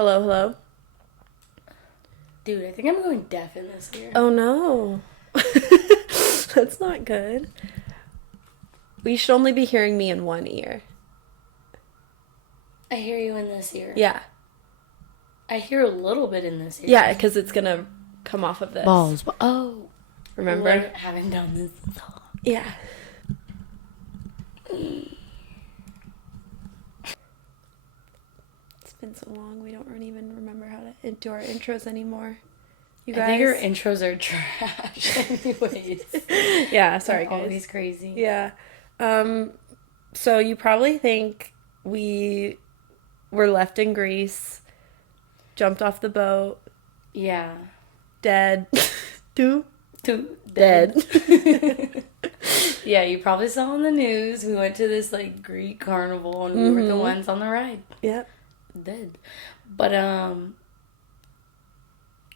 Hello, hello. Dude, I think I'm going deaf in this ear. Oh no. That's not good. We should only be hearing me in one ear. I hear you in this ear. Yeah. I hear a little bit in this ear. Yeah, because it's gonna come off of this. Balls. Oh. Remember? I haven't done this so long. Yeah. It's been so long, we don't even remember how to do our intros anymore. You guys? I think your intros are trash anyways. Yeah, sorry They're guys. Always crazy. Yeah. So you probably think we were left in Greece, jumped off the boat, Yeah. dead. Two Dead. Yeah, you probably saw on the news. We went to this like Greek carnival and we were the ones on the ride. Yep. Dead. But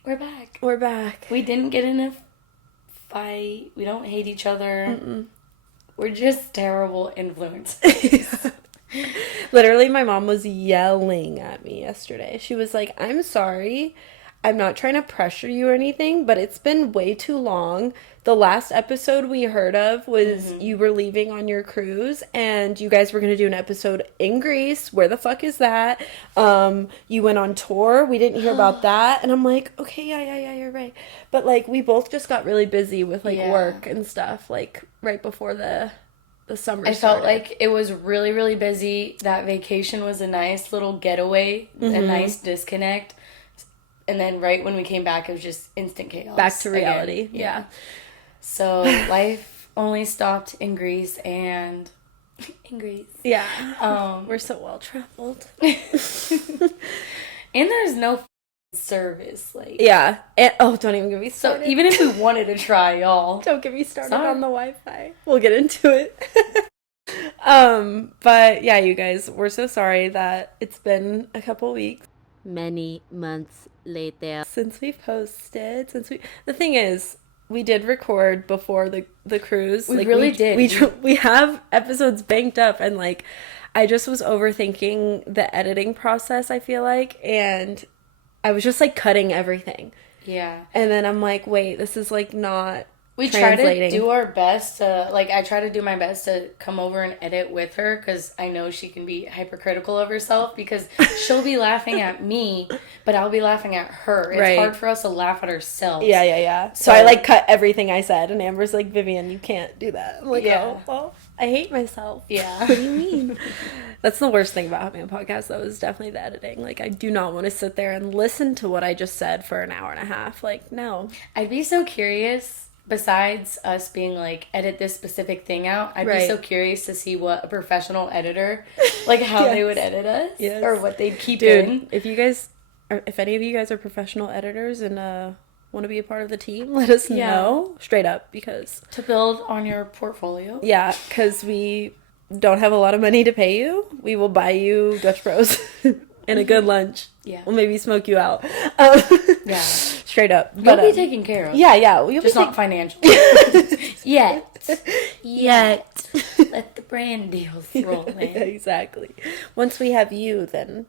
we're back. We're back. We didn't get in a fight. We don't hate each other. Mm-mm. We're just terrible influences. Literally, my mom was yelling at me yesterday. She was like, I'm sorry. I'm not trying to pressure you or anything, but it's been way too long. The last episode we heard of was you were leaving on your cruise and you guys were going to do an episode in Greece. Where the fuck is that? You went on tour. We didn't hear about that. And I'm like, okay, yeah, you're right. But like, we both just got really busy with like work and stuff, like right before the summer started. Felt like it was really, really busy. That vacation was a nice little getaway, a nice disconnect. And then right when we came back, it was just instant chaos. Back to reality. Again. Yeah. So life only stopped in Greece and... Yeah. We're so well traveled. And there's no service. Like. Yeah. And, don't even get me started. So even if we wanted to try, y'all... Don't get me started on the Wi-Fi. We'll get into it. But yeah, you guys, we're so sorry that it's been a couple weeks. Many months later. Since we've posted, the thing is, we did record before the cruise. We really did. We have episodes banked up, and like, I just was overthinking the editing process, I feel like, and I was just like cutting everything. Yeah. And then I'm like, wait, this is like not We try to do our best to, like, I try to do my best to come over and edit with her because I know she can be hypercritical of herself because she'll be laughing at me, but I'll be laughing at her. It's hard for us to laugh at ourselves. Yeah. So I, like, cut everything I said, and Amber's like, Vivian, you can't do that. I'm like, oh, well, I hate myself. Yeah. What do you mean? That's the worst thing about having a podcast, though, is definitely the editing. Like, I do not want to sit there and listen to what I just said for an hour and a half. Like, no. I'd be so curious. Besides us being like, edit this specific thing out, I'd be so curious to see what a professional editor, like how they would edit us or what they'd keep in. If any of you guys are professional editors and want to be a part of the team, let us know straight up because to build on your portfolio. Yeah, because we don't have a lot of money to pay you. We will buy you Dutch Bros and a good lunch. Yeah, we'll maybe smoke you out. Yeah. Straight up. You'll be taken care of. Yeah. You'll just not financial. Yet. Let the brand deals roll in. Exactly. Once we have you, then,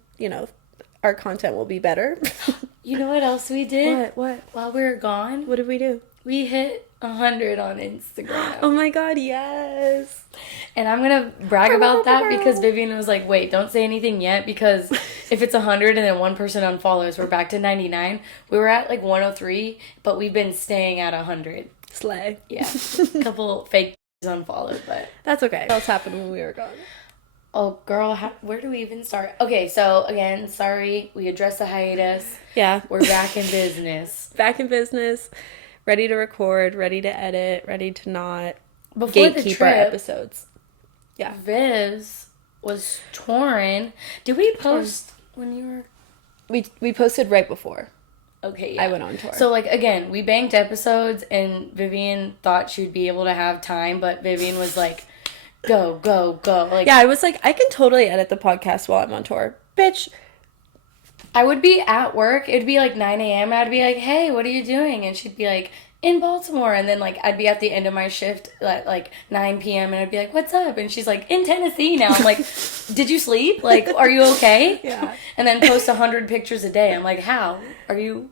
our content will be better. You know what else we did? What? While we were gone? What did we do? We hit 100 on Instagram. Oh my god, yes. And I'm going to brag about that because Vivian was like, wait, don't say anything yet because if it's 100 and then one person unfollows, we're back to 99. We were at like 103, but we've been staying at 100. Slay. Yeah. A couple fake unfollowed, but... That's okay. What else happened when we were gone? Oh, girl, where do we even start? Okay, so again, sorry, we addressed the hiatus. Yeah. We're back in business. Back in business. Ready to record, ready to edit, ready to not gatekeep our episodes. Yeah. Viz was touring. Did we post when you were... We posted right before. Okay, yeah. I went on tour. So, like, again, we banked episodes, and Vivian thought she'd be able to have time, but Vivian was like, go. Like, yeah, I was like, I can totally edit the podcast while I'm on tour. Bitch. I would be at work. It'd be like 9 a.m. I'd be like, hey, what are you doing? And she'd be like, in Baltimore. And then, like, I'd be at the end of my shift at, like, 9 p.m. and I'd be like, what's up? And she's like, in Tennessee now. I'm like, did you sleep? Like, are you okay? Yeah. And then post 100 pictures a day. I'm like, how? Are you...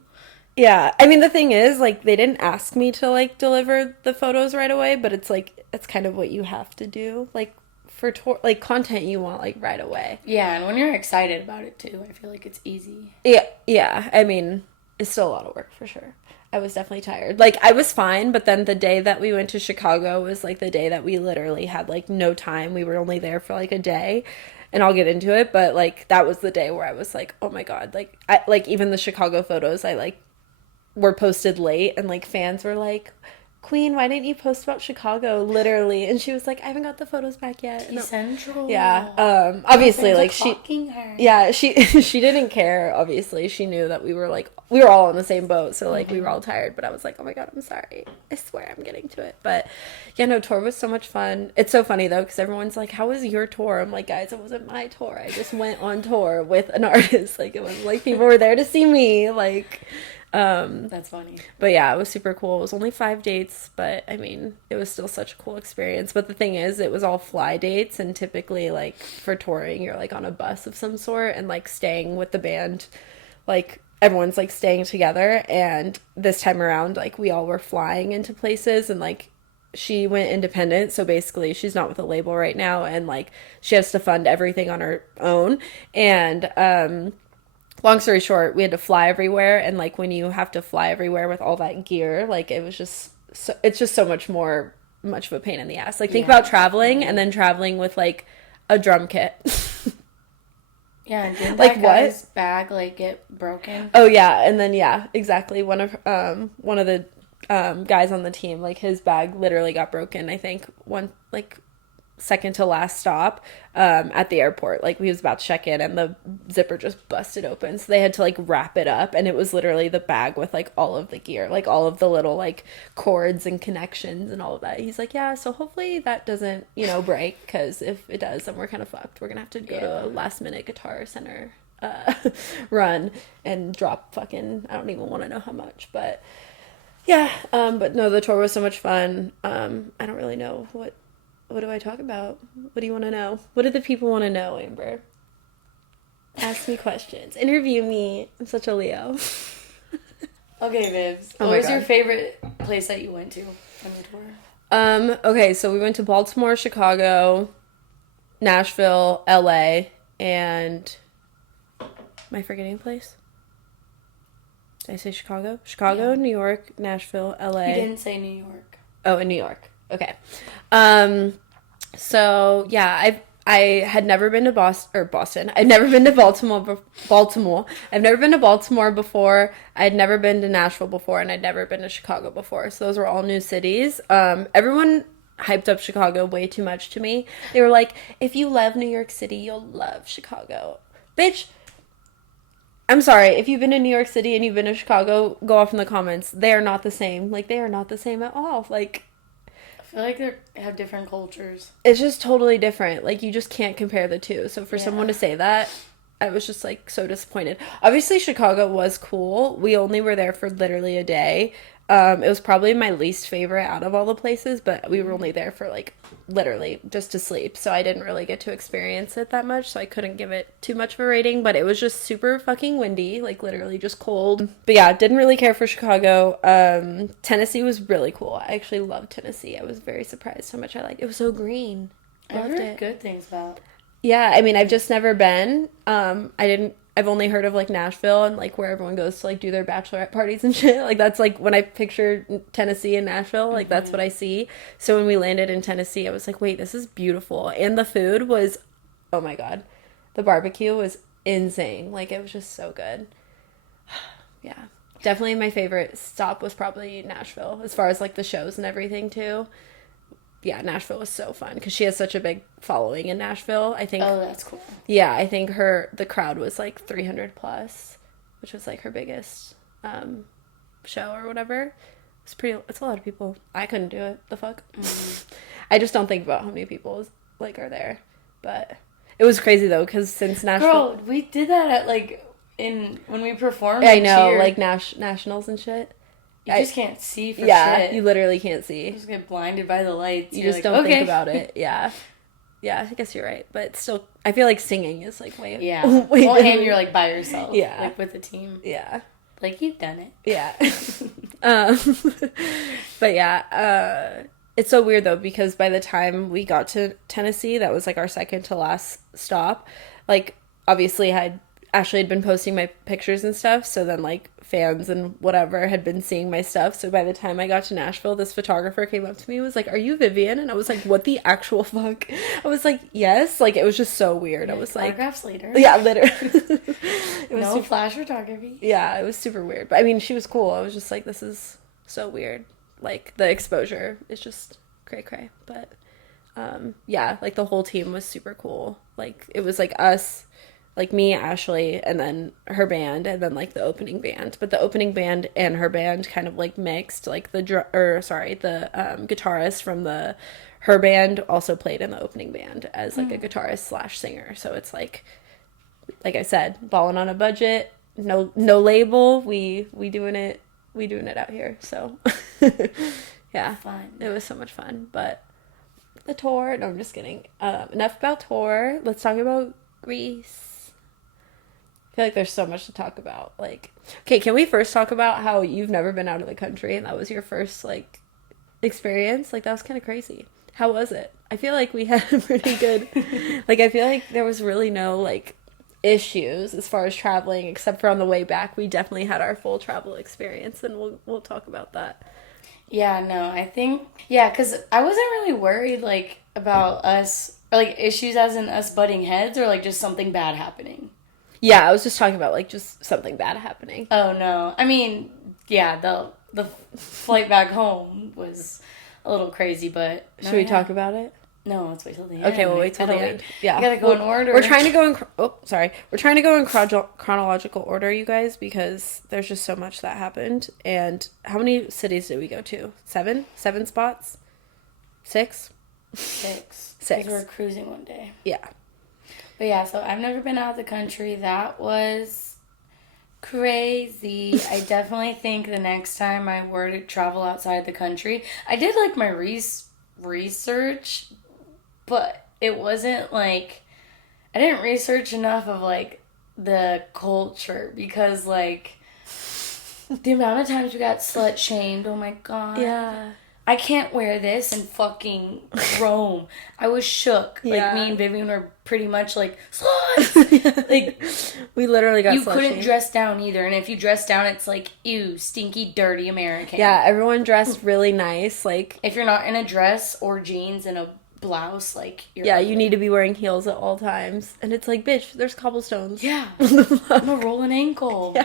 Yeah, I mean, the thing is, like, they didn't ask me to, like, deliver the photos right away, but it's, like, it's kind of what you have to do. Like, for, like, content you want, like, right away. Yeah, and when you're excited about it, too, I feel like it's easy. Yeah, I mean, it's still a lot of work, for sure. I was definitely tired. Like, I was fine, but then the day that we went to Chicago was, like, the day that we literally had, like, no time. We were only there for, like, a day. And I'll get into it, but, like, that was the day where I was like, oh, my God. Like, even the Chicago photos, I, like, were posted late, and like fans were like, Queen, why didn't you post about Chicago? Literally. And she was like, I haven't got the photos back yet. Central. Yeah. Obviously, like, she her. Yeah, she didn't care. Obviously, she knew that we were all on the same boat, so like we were all tired, but I was like, oh my God, I'm sorry, I swear I'm getting to it. But yeah, no, tour was so much fun. It's so funny though, because everyone's like, how was your tour? I'm like, guys, it wasn't my tour. I just went on tour with an artist. Like, it was like people were there to see me. Like, that's funny. but yeah, it was super cool. It was only 5 dates, but I mean, it was still such a cool experience. But the thing is, it was all fly dates, and typically, like, for touring, you're like on a bus of some sort and like staying with the band, like everyone's like staying together. And this time around, like, we all were flying into places, and like she went independent, so basically she's not with a label right now, and like she has to fund everything on her own. And long story short, we had to fly everywhere, and like when you have to fly everywhere with all that gear, like it was just it's just so much of a pain in the ass. Like, think about traveling and then traveling with like a drum kit. Yeah, and didn't like, that guy's bag like get broken? Oh yeah, and then yeah, exactly. One of the guys on the team, like, his bag literally got broken. I think one, like, second to last stop at the airport. Like, we was about to check in, and the zipper just busted open, so they had to like wrap it up, and it was literally the bag with like all of the gear, like all of the little like cords and connections and all of that. He's like, yeah, so hopefully that doesn't, break, because if it does, then we're kind of fucked. We're gonna have to go to a last minute Guitar Center run and drop fucking, I don't even want to know how much. But yeah, but no, the tour was so much fun. I don't really know what do I talk about? What do you want to know? What do the people want to know, Amber? Ask me questions. Interview me. I'm such a Leo. Okay, Vibs. Oh what was God. your favorite place that you went to on the tour? Okay, so we went to Baltimore, Chicago, Nashville, LA, and am I forgetting a place? Did I say Chicago? Chicago, yeah. New York, Nashville, LA. You didn't say New York. Oh, in New York. Okay. So yeah, I had never been to Boston. I'd never been to Baltimore. I've never been to Baltimore before. I'd never been to Nashville before, and I'd never been to Chicago before. So those were all new cities. Everyone hyped up Chicago way too much to me. They were like, if you love New York City, you'll love Chicago. Bitch, I'm sorry. If you've been to New York City and you've been to Chicago, go off in the comments. They are not the same. Like, they are not the same at all. Like, I feel like they have different cultures. It's just totally different. Like, you just can't compare the two. So for someone to say that, I was just like so disappointed. Obviously, Chicago was cool. We only were there for literally a day. It was probably my least favorite out of all the places, but we were only there for like literally just to sleep. So I didn't really get to experience it that much. So I couldn't give it too much of a rating, but it was just super fucking windy, like literally just cold. But yeah, didn't really care for Chicago. Tennessee was really cool. I actually loved Tennessee. I was very surprised how much I liked it. It was so green. I've heard good things about. Yeah, I mean, I've just never been. I've only heard of like Nashville and like where everyone goes to like do their bachelorette parties and shit. Like, that's like when I picture Tennessee and Nashville, like that's what I see. So when we landed in Tennessee, I was like, wait, this is beautiful. And the food was, oh my God, the barbecue was insane. Like, it was just so good. Yeah, definitely my favorite stop was probably Nashville as far as like the shows and everything too. Yeah, Nashville was so fun because she has such a big following in Nashville. I think. Oh, that's cool. Yeah, I think the crowd was like 300 plus, which was like her biggest show or whatever. It's a lot of people. I couldn't do it. The fuck. Mm-hmm. I just don't think about how many people like are there, but it was crazy though because since Nashville. Girl, we did that at like when we performed. I know, like nationals and shit. You just can't see for yeah, shit. you literally can't see. You just get blinded by the lights. You You're just like, don't okay. think about it. Yeah. Yeah, I guess you're right. But still, I feel like singing is like way... Yeah. way Well, different. and you're like by yourself. Yeah. Like with a team. Yeah. Like, you've done it. Yeah. But yeah, it's so weird though, because by the time we got to Tennessee, that was like our second to last stop. Like, obviously Ashley had been posting my pictures and stuff, so then like fans and whatever had been seeing my stuff. So by the time I got to Nashville, this photographer came up to me and was like, "Are you Vivian?" And I was like, "What the actual fuck?" I was like, "Yes." Like, it was just so weird. I was like, autographs later. yeah, literally. It was No flash photography. yeah, it was super weird. But I mean, she was cool. I was just like, this is so weird. Like, the exposure is just cray. But yeah, like the whole team was super cool. Like, it was like us, like me, Ashley, and then her band, and then like the opening band. But the opening band and her band kind of like mixed. Like the guitarist from her band also played in the opening band as like a guitarist / singer. So it's like I said, balling on a budget, no label. We doing it out here. So yeah, Fun. it was so much fun. But the tour, no, I'm just kidding. Enough about tour. Let's talk about Greece. I feel like there's so much to talk about. Like, okay, can we first talk about how you've never been out of the country and that was your first like experience? Like, that was kind of crazy. How was it? I feel like we had a pretty good, like, I feel like there was really no like issues as far as traveling, except for on the way back. We definitely had our full travel experience, and we'll talk about that. Yeah, no, I think, yeah, because I wasn't really worried, like, about us, or, like, issues as in us butting heads, or, like, just something bad happening. Yeah, I was just talking about, like, just something bad happening. Oh, no. I mean, yeah, the flight back home was a little crazy, but... Should we talk about it? No, let's wait till the end. Okay, we'll wait till the end. Yeah. I gotta go in order. We're trying to go in... We're trying to go in chronological order, you guys, because there's just so much that happened. And how many cities did we go to? 7? 7 spots? 6? 6. 6. 'Cause we were cruising one day. Yeah. But yeah, so I've never been out of the country. That was crazy. I definitely think the next time I were to travel outside the country, I did like my research, but it wasn't like, I didn't research enough of like the culture, because like the amount of times we got slut shamed, oh my god. Yeah. I can't wear this in fucking Rome. I was shook. Yeah. Like, me and Vivian were pretty much like, sluts! Like, we literally got you slut couldn't shamed. dress down either. And if you dress down, it's like, ew, stinky, dirty American. Yeah, everyone dressed really nice. Like, If you're not in a dress or jeans and a blouse, like, you're... yeah, you need to be wearing heels at all times. And it's like, bitch, there's cobblestones. Yeah. I'm a rolling ankle.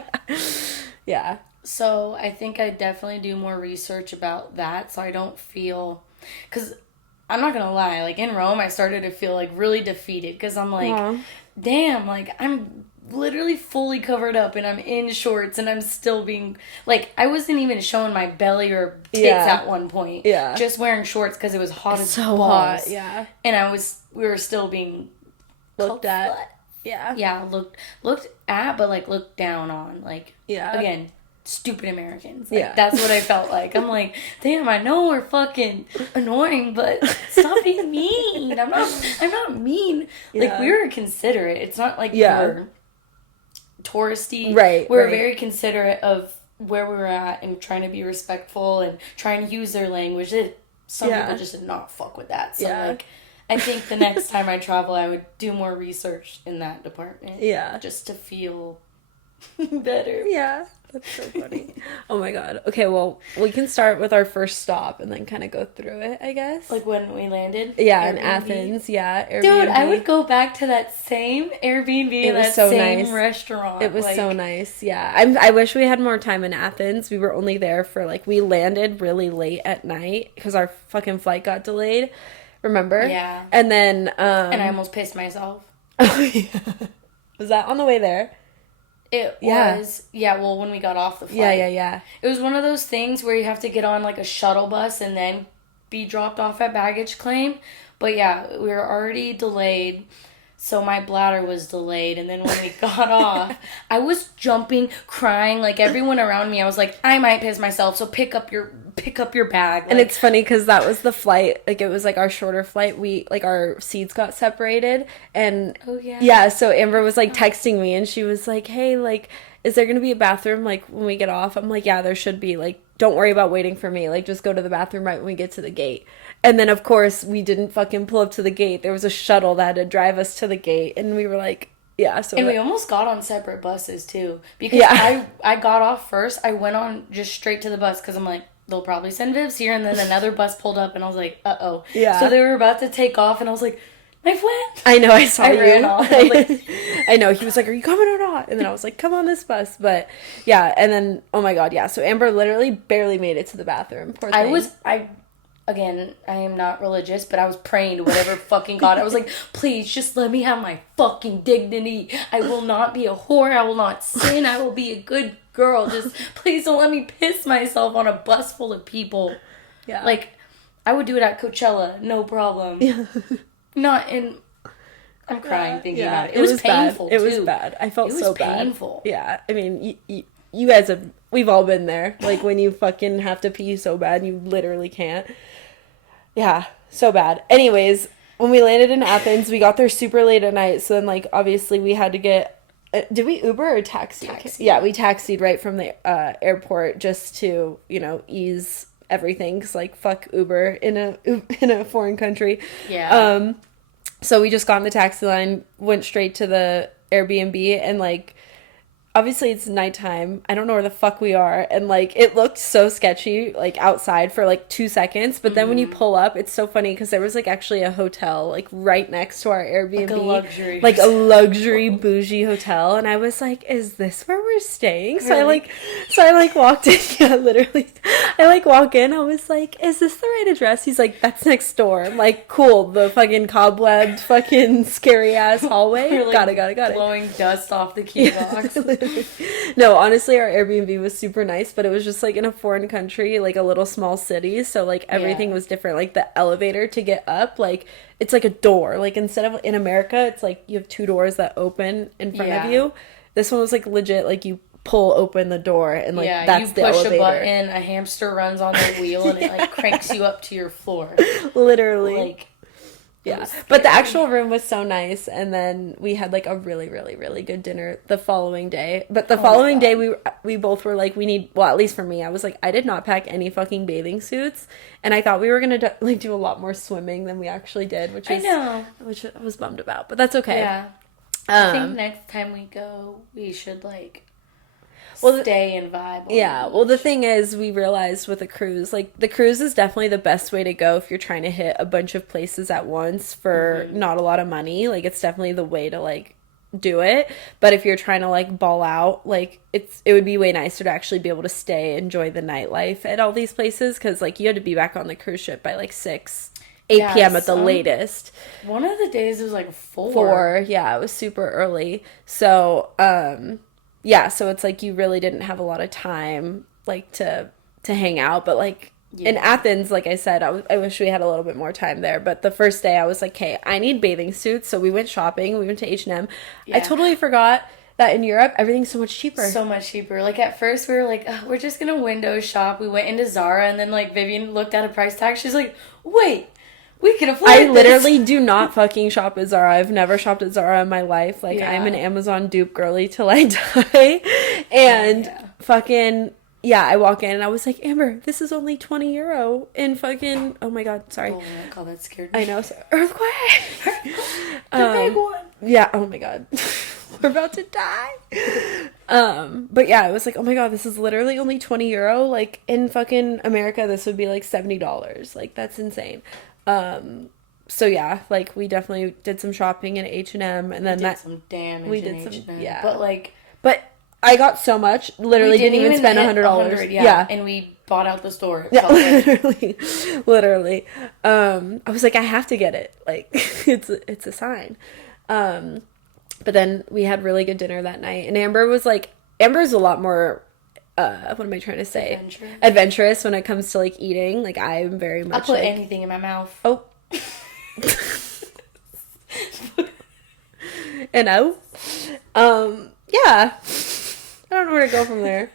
Yeah. So I think I definitely do more research about that, so I don't feel... Because I'm not going to lie, like, in Rome, I started to feel, like, really defeated, because I'm like, damn, like, I'm literally fully covered up, and I'm in shorts, and I'm still being... Like, I wasn't even showing my belly or tits at one point. Yeah. Just wearing shorts, because it was hot as So balls. hot, yeah. And we were still being... Looked at. Slut. Yeah. Yeah, looked at, but, like, looked down on. Like, Yeah. again... Stupid Americans. Like, Yeah. That's what I felt like. I'm like, damn, I know we're fucking annoying, but stop being mean. I'm not mean. Yeah. Like, we were considerate. It's not like Yeah. we're touristy. Right, We were right. very considerate of where we were at and trying to be respectful and trying to use their language. Some Yeah. people just did not fuck with that. So, Yeah. like, I think the next time I travel, I would do more research in that department. Yeah. Just to feel better. Yeah. That's so funny. Oh my god. Okay, well, we can start with our first stop and then kind of go through it, I guess. Like when we landed? Yeah, in Airbnb? Athens. Yeah, Airbnb. Dude, I would go back to that same Airbnb, It was that so same nice. restaurant. It was like, so nice. Yeah. I wish we had more time in Athens. We were only there for like, we landed really late at night because our fucking flight got delayed. Remember? Yeah. And then And I almost pissed myself. Oh, yeah. Was that on the way there? It Yeah. was, well, when we got off the flight. Yeah. It was one of those things where you have to get on like a shuttle bus and then be dropped off at baggage claim. But yeah, we were already delayed. So my bladder was delayed, and then when we got off, I was jumping, crying, like everyone around me. I was like, I might piss myself, so pick up your bag. And it's funny because that was the flight, like it was like our shorter flight. We like our seats got separated, and yeah. So Amber was like texting me, and she was like, "Hey, like, is there gonna be a bathroom like when we get off?" I'm like, "Yeah, there should be. Like, don't worry about waiting for me. Like, just go to the bathroom right when we get to the gate." And then, of course, we didn't fucking pull up to the gate. There was a shuttle that had to drive us to the gate. And we were like, yeah. So we almost got on separate buses, too. Because I got off first. I went on just straight to the bus because I'm like, they'll probably send Vivs here. And then another bus pulled up and I was like, uh-oh. Yeah. So they were about to take off and I was like, my friend. I know, I saw you. Ran off. I was like, I know. He was like, are you coming or not? And then I was like, come on this bus. But yeah. And then, oh my God, yeah. So Amber literally barely made it to the bathroom. Poor thing. Again, I am not religious, but I was praying to whatever fucking God. I was like, please, just let me have my fucking dignity. I will not be a whore. I will not sin. I will be a good girl. Just please don't let me piss myself on a bus full of people. Yeah. Like, I would do it at Coachella. No problem. Yeah. Not in... I'm crying thinking about it. It was painful, bad. It was bad. I felt so bad. It was painful. Yeah. I mean, you guys have... We've all been there. Like, when you fucking have to pee so bad, you literally can't. Yeah, so bad. Anyways, when we landed in Athens, we got there super late at night. So then, like, obviously we had to get... did we Uber or taxi? Yeah, we taxied right from the airport just to, you know, ease everything. Because, like, fuck Uber in a foreign country. Yeah. So we just got in the taxi line, went straight to the Airbnb, and, like... Obviously, it's nighttime. I don't know where the fuck we are. And, like, it looked so sketchy, like, outside for, like, 2 seconds. But then when you pull up, it's so funny because there was, like, actually a hotel, like, right next to our Airbnb. Like a luxury bougie hotel. And I was like, is this where we're staying? Really? So I walked in. Yeah, literally. I, like, walk in. I was like, is this the right address? He's like, that's next door. I'm like, cool. The fucking cobwebbed, fucking scary-ass hallway. You're, like, got it. Blowing dust off the key box. No, honestly, our Airbnb was super nice, but it was just like in a foreign country, like a little small city, so like everything was different. Like the elevator to get up, like it's like a door. Like instead of in America, it's like you have 2 doors that open in front of you. This one was like legit, like you pull open the door and like that's the elevator. You push a button, a hamster runs on the wheel, and it like cranks you up to your floor. Literally. Like. Yeah, but the actual room was so nice, and then we had like a really, really, really good dinner the following day. But the following day, we both were like, we need, well, at least for me, I was like, I did not pack any fucking bathing suits, and I thought we were gonna do a lot more swimming than we actually did, which I was bummed about, but that's okay. Yeah, I think next time we go, we should like. Stay and vibe. Yeah, well, the thing is, we realized with a cruise, like, the cruise is definitely the best way to go if you're trying to hit a bunch of places at once for not a lot of money. Like, it's definitely the way to, like, do it. But if you're trying to, like, ball out, like, it would be way nicer to actually be able to stay, enjoy the nightlife at all these places, because, like, you had to be back on the cruise ship by, like, 8 p.m. at the latest. One of the days was, like, 4. 4, yeah, it was super early. So, yeah, so it's like you really didn't have a lot of time, like, to hang out. But, like, in Athens, like I said, I wish we had a little bit more time there. But the first day I was like, hey, I need bathing suits. So we went shopping. We went to H&M. Yeah. I totally forgot that in Europe, everything's so much cheaper. So much cheaper. Like, at first we were like, oh, we're just going to window shop. We went into Zara, and then, like, Vivian looked at a price tag. She's like, wait. We can afford I literally do not fucking shop at Zara. I've never shopped at Zara in my life. Like, I'm an Amazon dupe girly till I die. And fucking, I walk in and I was like, Amber, this is only €20 in fucking, oh my God, sorry. Oh my God, that scared me. I know. So, earthquake! The big one! Yeah, oh my God. We're about to die. But yeah, I was like, oh my God, this is literally only €20. Like, in fucking America, this would be like $70. Like, that's insane. So yeah, like we definitely did some shopping in H&M, and then some damage in H&M. But I got so much, literally didn't even spend $100. Yeah, and we bought out the store. Yeah, literally. I was like, I have to get it. Like, it's a sign. But then we had really good dinner that night, and Amber's a lot more. What am I trying to say? Adventurous when it comes to, like, eating. Like, I'm very much, I'll put anything in my mouth. Oh. Yeah. I don't know where to go from there.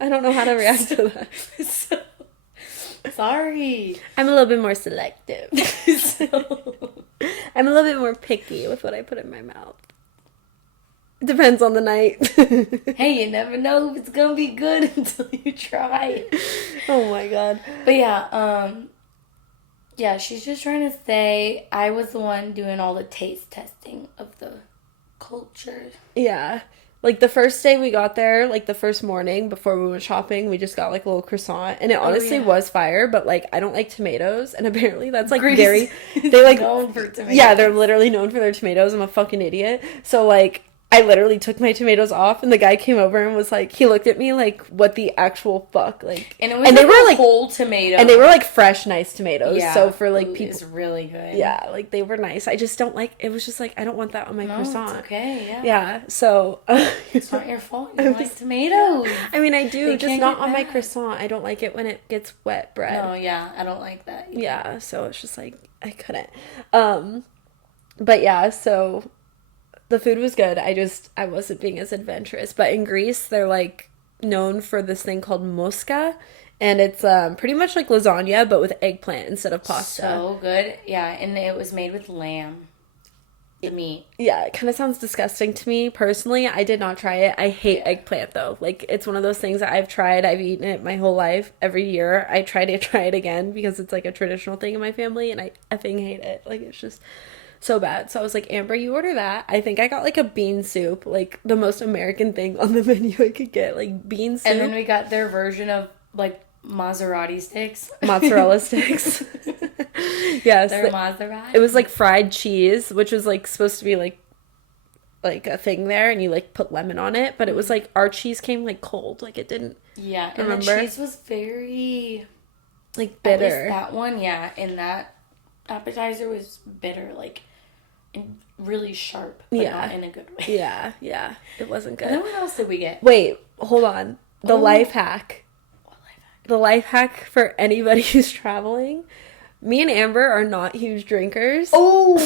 I don't know how to react to that. So, sorry. I'm a little bit more selective. So, I'm a little bit more picky with what I put in my mouth. It depends on the night. hey, you never know if it's gonna be good until you try it. Oh my god. But yeah, she's just trying to say I was the one doing all the taste testing of the culture. Yeah. Like, the first day we got there, like, the first morning before we went shopping, we just got, like, a little croissant. And it honestly was fire, but, like, I don't like tomatoes. And apparently that's, like, very... They, like... known for tomatoes. Yeah, they're literally known for their tomatoes. I'm a fucking idiot. So, like... I literally took my tomatoes off, and the guy came over and was like, he looked at me like, what the actual fuck? Like, and it was they were like whole tomato. And they were like fresh, nice tomatoes. Yeah, so for like people. It's really good. Yeah, like they were nice. I just don't like, it was just like, I don't want that on my croissant. It's okay, yeah. Yeah, so. It's not your fault. You don't like tomatoes. I mean, I do, just not on my croissant. I don't like it when it gets wet bread. No, yeah, I don't like that either. Yeah, so it's just like, I couldn't. But yeah, so. The food was good. I wasn't being as adventurous. But in Greece, they're, like, known for this thing called mouska. And it's pretty much like lasagna, but with eggplant instead of pasta. So good. Yeah, and it was made with lamb. Meat. Yeah, it kind of sounds disgusting to me. Personally, I did not try it. I hate eggplant, though. Like, it's one of those things that I've tried. I've eaten it my whole life. Every year, I try to try it again because it's, like, a traditional thing in my family. And I effing hate it. Like, it's just... so bad. So I was like, Amber, you order that. I think I got like a bean soup, like the most American thing on the menu I could get, like bean soup. And then we got their version of like Maserati sticks. Mozzarella sticks. Yes. Their Maserati. It was like fried cheese, which was like supposed to be like a thing there, and you like put lemon on it, but it was like our cheese came like cold. Like it didn't. Yeah, and the cheese was very like bitter. That one, yeah, and that appetizer was bitter, like and really sharp, but not in a good way. Yeah, it wasn't good. And then what else did we get? Wait, hold on. The life hack. What life hack? The life hack for anybody who's traveling. Me and Amber are not huge drinkers. Oh!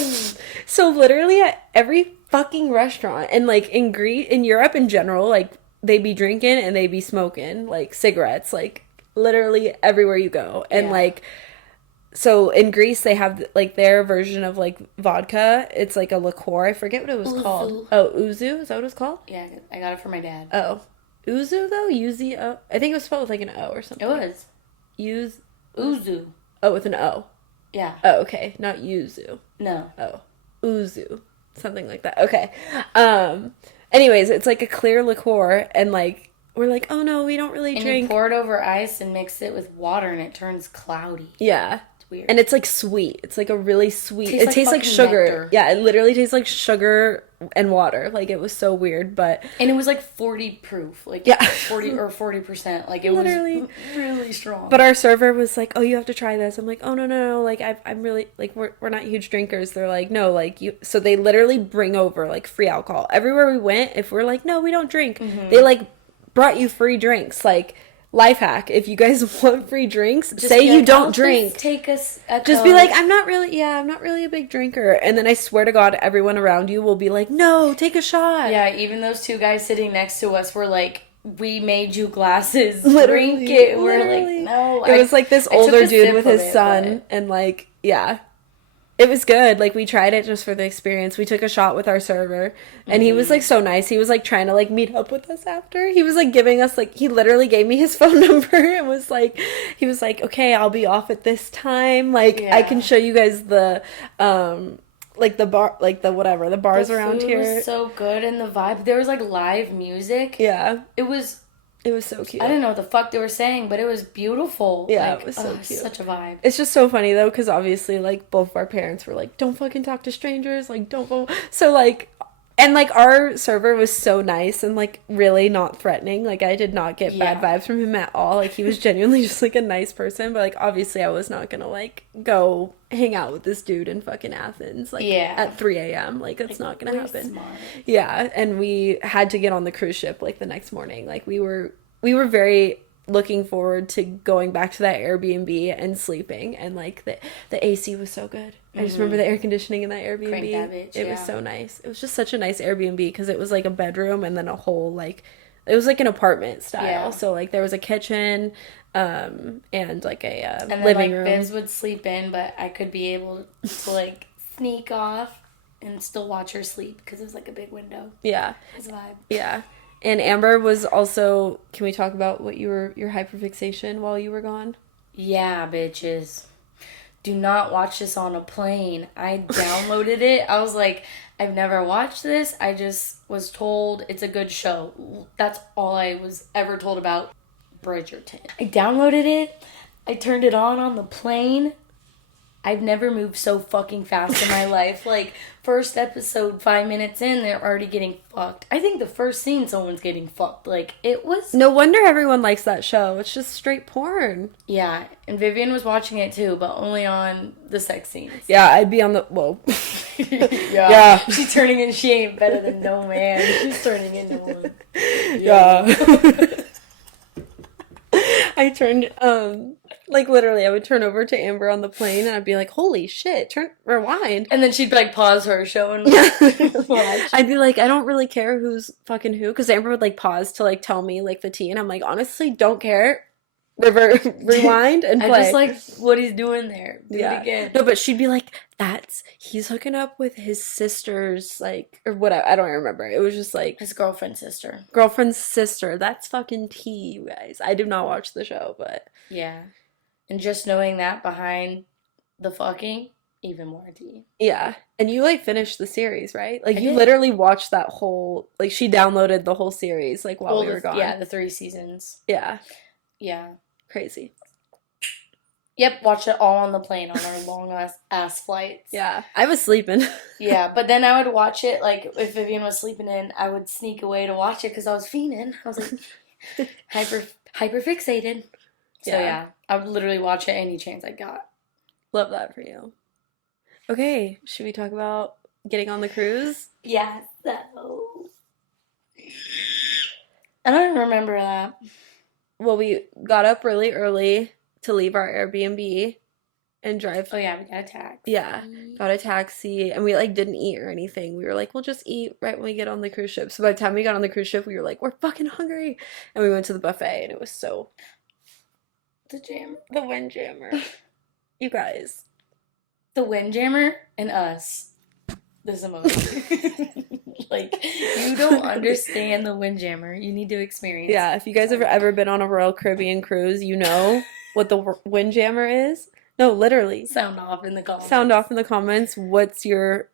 So literally at every fucking restaurant, and like in Europe in general, like they be drinking and they be smoking like cigarettes, like literally everywhere you go. And like... So in Greece, they have like their version of like vodka. It's like a liqueur. I forget what it was called. Oh, ouzo? Is that what it's called? Yeah, I got it from my dad. Oh, ouzo though? U-Z-O? I think it was spelled with like an O or something. It was. Ouzo. Oh, with an O. Yeah. Oh, okay. Not yuzu. No. Oh, ouzo. Something like that. Okay. Anyways, it's like a clear liqueur, and like we're like, oh no, we don't really drink. And you pour it over ice and mix it with water, and it turns cloudy. Yeah. Weird. And it's like sweet. It's like a really sweet. It tastes like sugar. Nectar. Yeah, it literally tastes like sugar and water. Like it was so weird, but and it was like 40 proof, like 40%. Like it literally was really strong. But our server was like, "Oh, you have to try this." I'm like, "Oh no, like I'm really like we're not huge drinkers." They're like, "No, like you." So they literally bring over like free alcohol everywhere we went. If we're like, "No, we don't drink," they like brought you free drinks, like. Life hack, if you guys want free drinks, just say you like, don't drink. Take us just be like, I'm not really a big drinker. And then I swear to God, everyone around you will be like, no, take a shot. Yeah, even those two guys sitting next to us were like, we made you glasses, drink it. And we're like, no. It was like this older dude with his son, and like, yeah. It was good. Like, we tried it just for the experience. We took a shot with our server, and he was, like, so nice. He was, like, trying to, like, meet up with us after. He was, like, giving us, like, he literally gave me his phone number and was, like, he was, like, okay, I'll be off at this time. Like, I can show you guys the, like, the bar, like, the whatever, the bars around here. It was so good, and the vibe. There was, like, live music. Yeah. It was so cute. I didn't know what the fuck they were saying, but it was beautiful. Yeah, like, it was so cute. Such a vibe. It's just so funny, though, because obviously, like, both of our parents were like, don't fucking talk to strangers. Like, don't go. So, like, and, like, our server was so nice and, like, really not threatening. Like, I did not get bad vibes from him at all. Like, he was genuinely just, like, a nice person. But, like, obviously, I was not gonna, like, go hang out with this dude in fucking Athens, like, at 3 a.m. Like, it's not gonna happen. Smart. Yeah, and we had to get on the cruise ship, like, the next morning. Like, we were very looking forward to going back to that Airbnb and sleeping, and like the AC was so good. I just remember the air conditioning in that Airbnb. Crank that bitch, it was so nice. It was just such a nice Airbnb because it was like a bedroom and then a whole like it was like an apartment style. Yeah. So like there was a kitchen and like a and then, living like, room. Biz would sleep in, but I could be able to like sneak off and still watch her sleep because it was like a big window. Yeah. It's a vibe. Yeah. And Amber was also, can we talk about what your hyperfixation while you were gone? Yeah, bitches. Do not watch this on a plane. I downloaded it. I was like, I've never watched this. I just was told it's a good show. That's all I was ever told about Bridgerton. I downloaded it. I turned it on the plane. I've never moved so fucking fast in my life. Like, first episode, 5 minutes in, they're already getting fucked. I think the first scene, someone's getting fucked. Like, it was... No wonder everyone likes that show. It's just straight porn. Yeah, and Vivian was watching it too, but only on the sex scenes. Yeah, I'd be on the... Whoa. Yeah. She's turning in... She ain't better than no man. She's turning into one. Yeah. I turned, like, literally, I would turn over to Amber on the plane, and I'd be like, holy shit, rewind. And then she'd, like, pause her show and watch. I'd be like, I don't really care who's fucking who, because Amber would, like, pause to, like, tell me, like, the tea, and I'm like, honestly, don't care. Rewind and play. I just like what he's doing there. Do it again. No, but she'd be like, he's hooking up with his sister's, like, or whatever. I don't remember. It was just like his girlfriend's sister. Girlfriend's sister. That's fucking tea, you guys. I do not watch the show, but yeah. And just knowing that behind the fucking, even more tea. Yeah. And you like finished the series, right? Like you did. literally watched that whole, like she downloaded the whole series like while we were gone. Yeah, the 3 seasons. Yeah. Yeah. Crazy. Yep, watched it all on the plane on our long ass flights. Yeah. I was sleeping. Yeah, but then I would watch it, like, if Vivian was sleeping in, I would sneak away to watch it because I was fiending. I was, like, hyper fixated. So, yeah, I would literally watch it any chance I got. Love that for you. Okay, should we talk about getting on the cruise? Yeah, so... I don't remember that. Well, we got up really early to leave our Airbnb and drive. Oh, yeah, we got a taxi. Yeah, got a taxi, and we, like, didn't eat or anything. We were like, we'll just eat right when we get on the cruise ship. So by the time we got on the cruise ship, we were like, we're fucking hungry. And we went to the buffet, and it was so... The Windjammer. You guys. The Windjammer and us. This emotion. Like, you don't understand the Windjammer. You need to experience. Yeah, if you guys have ever been on a Royal Caribbean cruise, you know what the Windjammer is. No, literally. Sound off in the comments. Sound off in the comments. What's your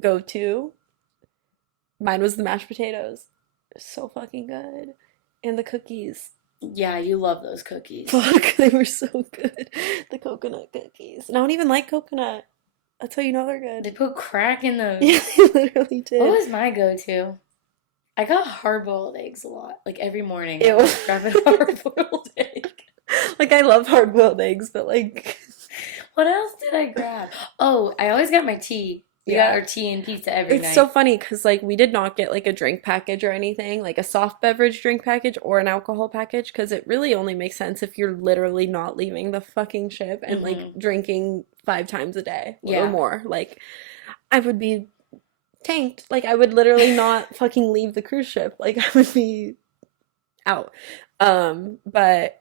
go-to? Mine was the mashed potatoes. They're so fucking good. And the cookies. Yeah, you love those cookies. Fuck, they were so good. The coconut cookies. And I don't even like coconut. That's how you know they're good. They put crack in those. Yeah, they literally did. What was my go-to? I got hard-boiled eggs a lot. Like, every morning. Ew. I was grabbing a hard-boiled egg. Like, I love hard-boiled eggs, but, like... What else did I grab? Oh, I always got my tea. We got our tea and pizza every night. It's so funny because, like, we did not get, like, a drink package or anything, like a soft beverage drink package or an alcohol package, because it really only makes sense if you're literally not leaving the fucking ship and, like, drinking 5 times a day or more. Like, I would be tanked. Like, I would literally not fucking leave the cruise ship. Like, I would be out. But...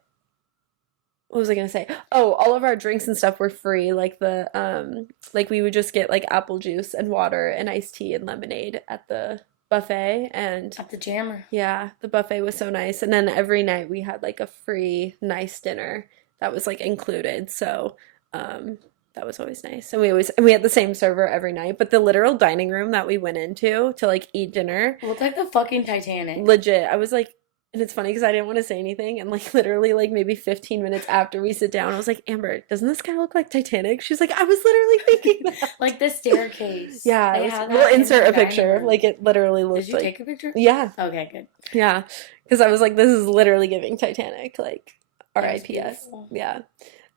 What was I gonna say? Oh, all of our drinks and stuff were free. Like like we would just get like apple juice and water and iced tea and lemonade at the buffet and at the Jammer. Yeah, the buffet was so nice. And then every night we had like a free nice dinner that was like included. So that was always nice. And we had the same server every night. But the literal dining room that we went into to like eat dinner. Well, it's like the fucking Titanic. Legit. I was like. And it's funny because I didn't want to say anything. And, like, literally, like, maybe 15 minutes after we sit down, I was like, Amber, doesn't this guy look like Titanic? She's like, I was literally thinking that. Like the staircase. Yeah. We'll insert a picture. Like, it literally looks like... Did you take a picture? Yeah. Okay, good. Yeah. Because I was like, this is literally giving Titanic. Like, R.I.P.S. Yeah.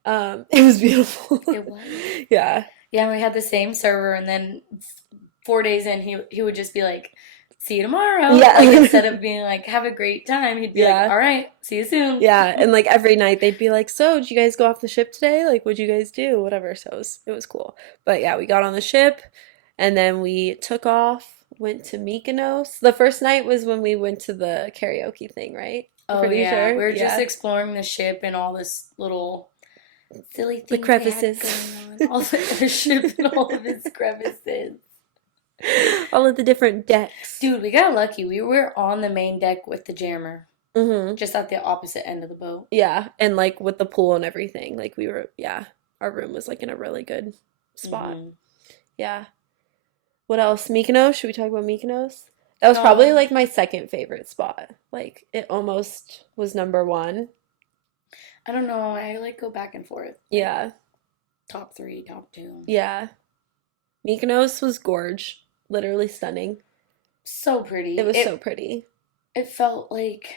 It was beautiful. It was. Yeah. Yeah, we had the same server. And then 4 days in, he would just be like... see you tomorrow. Yeah. Like, instead of being like, have a great time, he'd be Yeah. like, all right, see you soon. Yeah, and like every night they'd be like, "So, did you guys go off the ship today? Like, what'd you guys do? Whatever." So it was cool. But yeah, we got on the ship and then we took off, went to Mykonos. The first night was when we went to the karaoke thing, right? I'm Oh, pretty yeah. sure. We were just Yeah. exploring the ship and all this little silly The things crevices. they had going on. All the ship and all of its crevices. All of the different decks. Dude, we got lucky. We were on the main deck with the jammer, Mm-hmm. just at the opposite end of the boat. Yeah, and like with the pool and everything, like we were, yeah, our room was like in a really good spot. Mhm. Yeah. What else? Mykonos? Should we talk about Mykonos? That was probably like my second favorite spot. Like it almost was number one. I don't know. I like go back and forth. Yeah. Top 3, top 2. Yeah. Mykonos was gorge. Literally stunning. So pretty. It was so pretty. It felt like,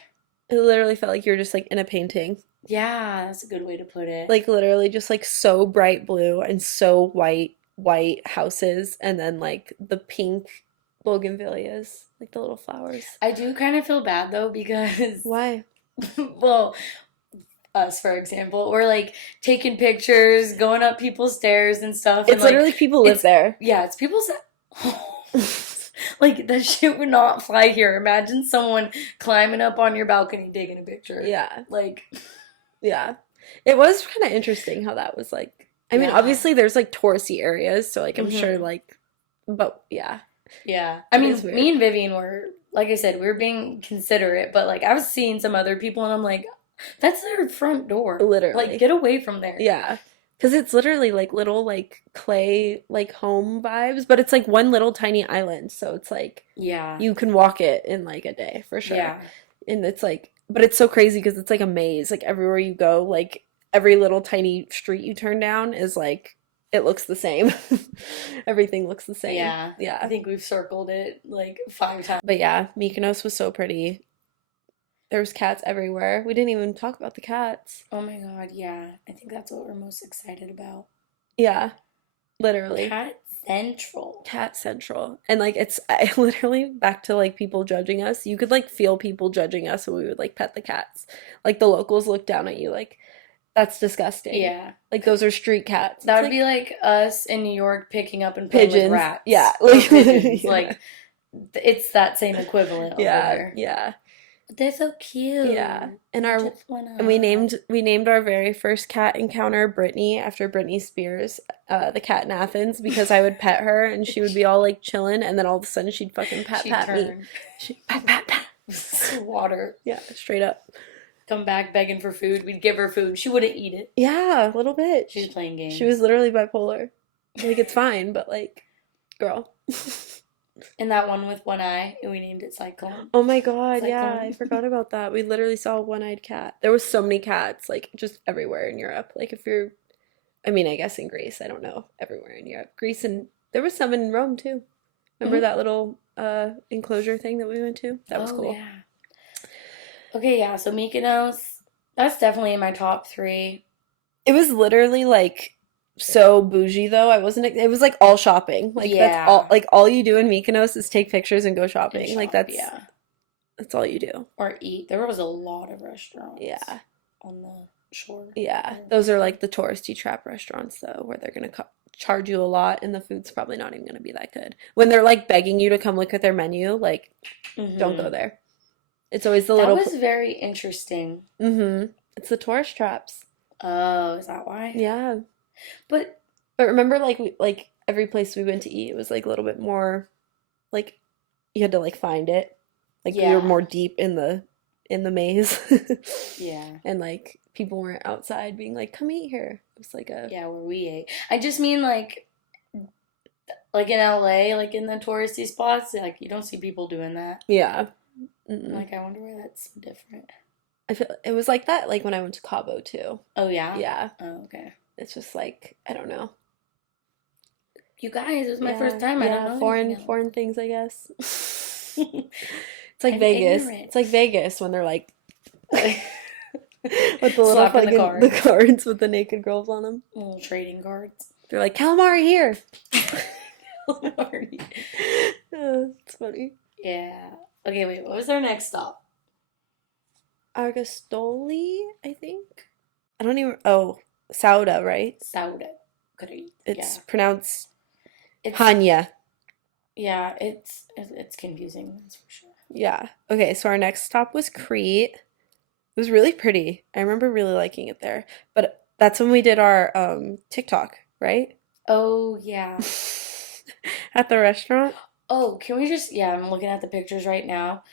It literally felt like you were just like in a painting. yeah, that's a good way to put it. Like literally just like so bright blue and so white houses and then like the pink bougainvilleas, like the little flowers. I do kind of feel bad though because, Why? well, us, for example, we're like taking pictures, going up people's stairs and stuff. It's and, like, literally people live there. yeah, it's people's. Like, that shit would not fly here. Imagine someone climbing up on your balcony taking a picture. Yeah. Like, Yeah. It was kind of interesting how that was like. I mean, yeah. obviously there's like touristy areas, so like I'm Mhm. sure like, but yeah. Yeah. I It mean, is weird. me and Vivian were, like I said, we were being considerate, but like I was seeing some other people and I'm like, that's their front door. Literally. Like, get away from there. Yeah. Because it's literally like little like clay like home vibes, but it's like one little tiny island, so it's like Yeah. you can walk it in like a day for sure. Yeah. And it's like, but it's so crazy because it's like a maze. Like everywhere you go, like every little tiny street you turn down is like it looks the same. Everything looks the same. Yeah. I Yeah. think we've circled it like 5 times. But yeah, Mykonos was so pretty. There was cats everywhere. We didn't even talk about the cats. Oh my God, yeah. I think that's what we're most excited about. Yeah. Literally. Cat Central. Cat Central. And like it's I literally back to like people judging us. You could like feel people judging us when we would like pet the cats. Like the locals look down at you like that's disgusting. Yeah. Like those are street cats. That It's would like be like us in New York picking up and playing pigeons. with rats. Yeah. Or Like, pigeons. yeah. Like, it's that same equivalent over Yeah. there. Yeah. But they're so cute. Yeah. And I our just wanna- and we named our very first cat encounter Brittany after Britney Spears, the cat in Athens, because I would pet her and she would be all like chilling and then all of a sudden she'd fucking pat She'd me. turn. She pat pat pat. Water. Yeah, straight up. Come back begging for food. We'd give her food. She wouldn't eat it. Yeah, a little bit. She was playing games. She was literally bipolar. Like it's fine, but like, girl. And that one with one eye, and we named it Cyclone. Oh my God, yeah, Cyclone. I forgot about that. We literally saw a one-eyed cat. There was so many cats, like just everywhere in Europe. Like if you're, I mean, I guess in Greece, I don't know, everywhere in Europe. Greece and there was some in Rome too. Remember Mhm. that little enclosure thing that we went to? That was cool. Yeah. Okay, yeah, so Mykonos, that's definitely in my top 3. It was literally like so bougie though. I wasn't. It was like all shopping. Like Yeah. that's all. Like all you do in Mykonos is take pictures and go shopping. And Like shop, that's yeah. that's all you do. Or eat. There was a lot of restaurants. Yeah. On the shore. Yeah, those are like the touristy trap restaurants though, where they're gonna charge you a lot, and the food's probably not even gonna be that good. When they're like begging you to come look at their menu, like don't go there. It's always the That little. was very interesting. It's the tourist traps. Oh, is that why? Yeah, But but remember, like every place we went to eat, it was like a little bit more, like you had to like find it. Like we Yeah. were more deep in the maze. yeah. And like people weren't outside being like, "Come eat here." It was like a Yeah, where we ate. I just mean like in LA, like in the touristy spots, like you don't see people doing that. yeah. Mm-mm. Like I wonder why that's different. I feel it was like that like when I went to Cabo too. Oh yeah? Yeah. Oh, okay. It's just like I don't know. You guys, it was my first Yeah, time. I yeah, don't know foreign anything else. forein things, I guess. It's like I'm Vegas. ignorant. It's like Vegas when they're like with the little Slapping the fucking cards. cards with the naked girls on them. Little trading cards. They're like calamari here. Calamari. It's funny. Yeah. Okay, wait, what was our next stop? Argostoli, I think. I don't even. Oh, Sauda, right? Sauda. Yeah. It's pronounced It's Hanya. yeah, it's confusing, that's for sure. Yeah. Okay, so our next stop was Crete. It was really pretty. I remember really liking it there. But that's when we did our TikTok, right? Oh yeah. At the restaurant. Oh, can we just yeah, I'm looking at the pictures right now.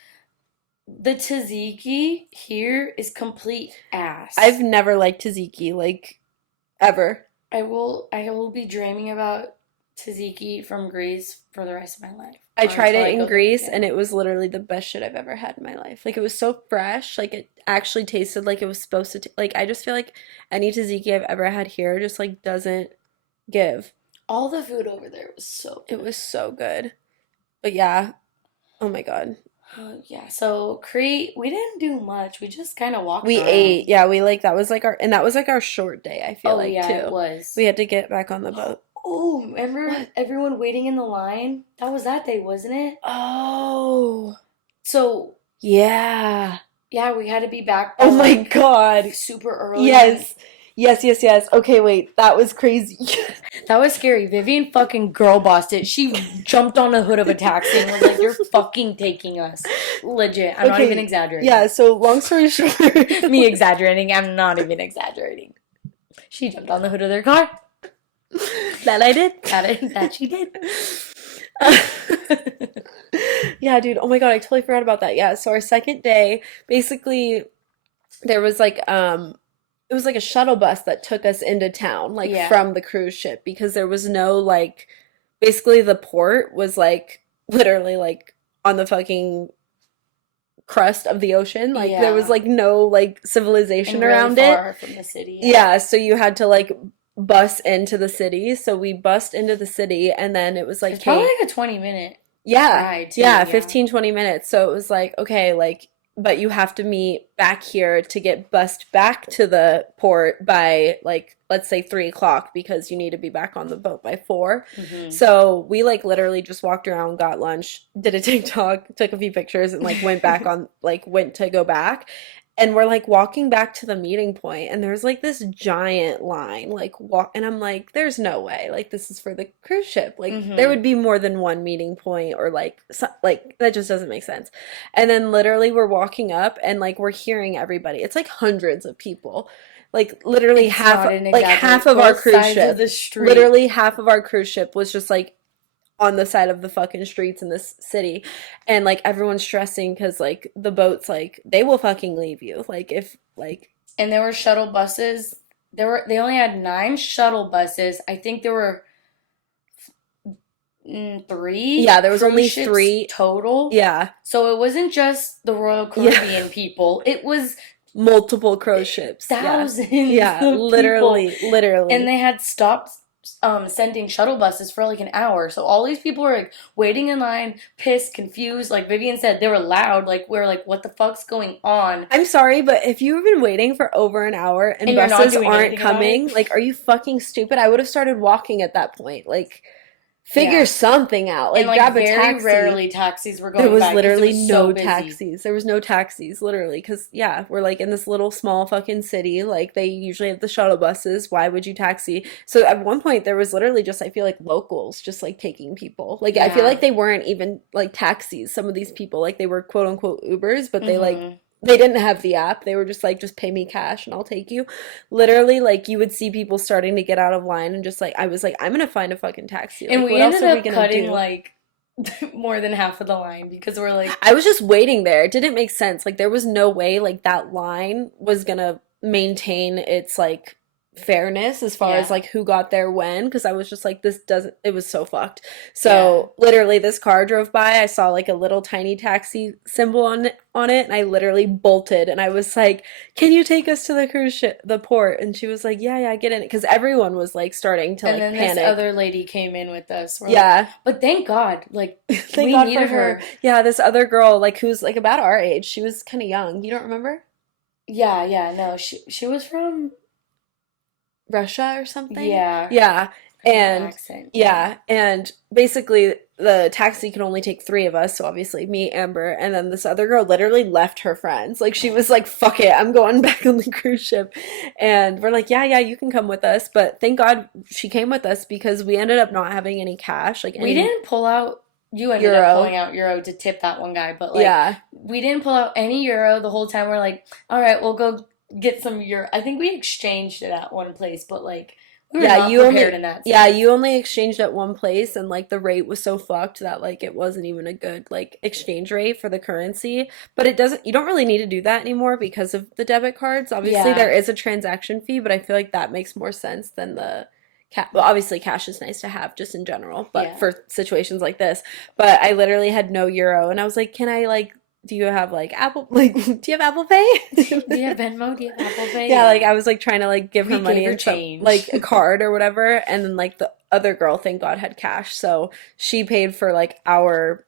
The tzatziki here is complete I've ass. never liked tzatziki, like ever. I will be dreaming about tzatziki from Greece for the rest of my life I or tried until it I in go there Greece and again. it was literally the best shit I've ever had in my life. Like it was so fresh, like it actually tasted like it was supposed to like I just feel like any tzatziki I've ever had here just like doesn't give. All the food over there was so It good. was so good. But yeah, oh my God. Yeah, so Crete, we didn't do much. We just kind of walked We ate. around. Yeah, we like that was like our and that was like our short day, I feel Oh like yeah, it too. was. We had to get back on the boat. Oh, remember What? everyone waiting in the line? That was that day, wasn't it? Oh, So, yeah. yeah, we had to be back by Oh my like God. super early and Yes. Yes, yes, yes. Okay, wait. That was crazy. that was scary. Vivian fucking girl bossed it. She jumped on the hood of a taxi and was like, "You're fucking taking us." Legit. I'm not even Okay. exaggerating. Yeah, so long story short. Me exaggerating. I'm not even exaggerating. She jumped on the hood of their car. That I did. That she did. Yeah, dude. Oh my God, I totally forgot about that. Yeah, so our second day, basically there was like it was like a shuttle bus that took us into town, like Yeah. from the cruise ship because there was no like basically the port was like literally like on the fucking crust of the ocean. Like there was Yeah. like no like And civilization really around it. far from the city. Yeah. Yeah, so you had to like bus into the city. So we bussed into the city and then it was like, It's probably hey, like a 20-minute yeah. ride too. Yeah, Yeah. 15, 20 minutes. So it was like, okay, like, but you have to meet back here to get bussed back to the port by like, let's say 3 o'clock because you need to be back on the boat by 4. Hmm. So we like literally just walked around, got lunch, did a TikTok, took a few pictures, and like went back on, like, went to go back. And we're like walking back to the meeting point, and there's like this giant line, like walk, and I'm like, there's no way, like this is for the cruise ship, like there Hmm. would be more than one meeting point, or like, so, like that just doesn't make sense. And then literally we're walking up, and like we're hearing everybody. It's like hundreds of people, like literally It's not an like half exaggeration. of our Both cruise sides of ship, the street. literally half of our cruise ship was just like on the side of the fucking streets in this city, and like everyone's stressing because like the boats like they will fucking leave you like if like And there were shuttle buses. They only had 9 shuttle buses. I think there were 3 yeah, there was only cruise ships 3. total. Yeah, So it wasn't just the Royal yeah. Caribbean people. It was Multiple cruise ships. Yeah, thousands yeah, of people. literally And literally. they had stopped sending shuttle buses for like an hour. So all these people were like waiting in line, pissed, confused. Like Vivian said, they were loud. Like we're like, what the fuck's going on? I'm sorry, but if you've been waiting for over an hour and And you're not buses doing aren't anything about coming, it? like, are you fucking stupid? I would have started walking at that point. Like, figure Yeah. something out. Like, And like grab a very taxi. rarely taxis were There going was back because it literally was no so busy. taxis. There was no taxis, literally, because yeah, we're like in this little small fucking city. Like they usually have the shuttle buses. Why would you taxi? So at one point there was literally just I feel like locals just like taking people. Like I feel Yeah. like they weren't even like taxis. Some of these people like they were quote unquote Ubers, but they like Hmm. they didn't have the app. They were just like just pay me cash and I'll take you. Literally like you would see people starting to get out of line and just like I was like I'm gonna find a fucking taxi. And Like we what else ended are we up gonna cutting do? like more than half of the line because we're like, I was just waiting there. It didn't make sense. Like there was no way like that line was gonna maintain its like fairness as far as yeah. like who got there when because I was just like this doesn't it was so fucked. So literally this car drove by, I saw like a little tiny taxi symbol on it and I literally bolted and I was like, "Can you take us to the cruise ship, the port?" And she was like, "Yeah, yeah, get in it." Because everyone was like starting to And like then this panic. other lady came in with us. We're like, Yeah. but thank God, like Thank we God for needed her. her. Yeah, this other girl, like who's like about our age, she was kind of young. You don't remember? Yeah, yeah, no, she was from Russia or something? yeah, Yeah. her And accent. yeah, and basically the taxi could only take 3 of us, so obviously me, Amber, and then this other girl literally left her friends. Like, she was like, fuck it, I'm going back on the cruise ship. And we're like, yeah, you can come with us. But thank God she came with us because we ended up not having any cash. Like, We any didn't pull out, you ended euro. up pulling out euro to tip that one guy, but like, Yeah. we didn't pull out any euro the whole time. We're like, all right, we'll go get some euro. I think we exchanged it at one place, but like, we were not prepared in that sense. Yeah, you only exchanged at one place, and like the rate was so fucked that like it wasn't even a good like exchange rate for the currency. But you don't really need to do that anymore because of the debit cards. Obviously, Yeah. there is a transaction fee, but I feel like that makes more sense than the well, obviously cash is nice to have just in general, but Yeah. for situations like this. But I literally had no euro, and I was like, "Can I like? Do you have like Apple? Like, do you have Apple Pay? Do you have Venmo? Do you have Apple Pay? Yeah, like I was like trying to like give her We money gave her and some, change. like a card or whatever, and then like the other girl, thank God, had cash, so she paid for like our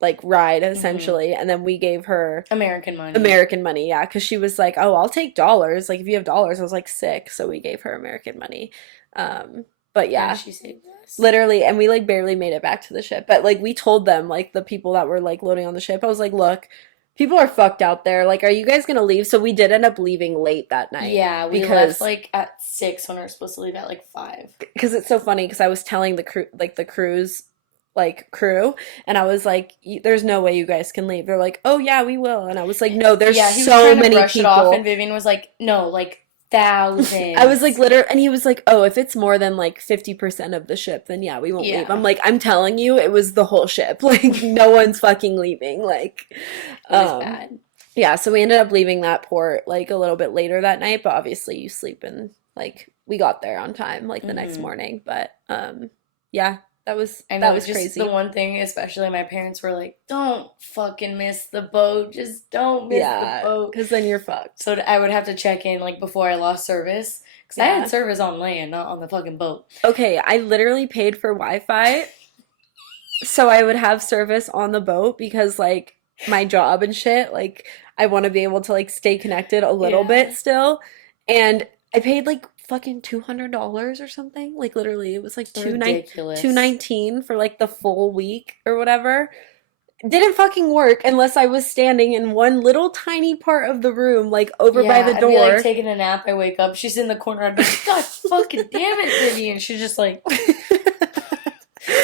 like ride essentially, and then we gave her American money. American money, yeah, because she was like, "Oh, I'll take dollars. Like if you have dollars," I was like sick, so we gave her American money. But yeah, And she saved us. literally, and we like barely made it back to the ship, but like we told them, like the people that were like loading on the ship, I was like, look, people are fucked out there, like, are you guys gonna leave? So we did end up leaving late that night. Yeah, we because left like at 6 when we were supposed to leave at like 5. because it's so funny because I was telling the crew, like the cruise like crew, and I was like, there's no way you guys can leave. They're like, oh yeah, we will. And I was like, no, there's Yeah, he was so trying to many brush people. it off, and Vivian was like, no, like thousands. I was like, literally, and he was like, oh, if it's more than like 50% of the ship, then yeah, we won't leave. I'm like, I'm telling you, it was the whole ship. Like, no one's fucking leaving. Like, it was bad. Yeah, so we ended up leaving that port like a little bit later that night, but obviously you sleep in, like, we got there on time, like the next morning. But yeah, that was just crazy. The one thing, especially my parents were like, don't fucking miss the boat. Just don't miss the boat. Because then you're fucked. So I would have to check in like before I lost service. Because I had service on land, not on the fucking boat. Okay, I literally paid for Wi-Fi so I would have service on the boat because like my job and shit, like I want to be able to like stay connected a little bit still. And I paid like fucking $200 or something. Like literally it was like $219 for like the full week or whatever. Didn't fucking work unless I was standing in one little tiny part of the room, like over by the door. I'd be like taking a nap. I wake up. She's in the corner. I'd be like, God fucking damn it, Vivian. She's just like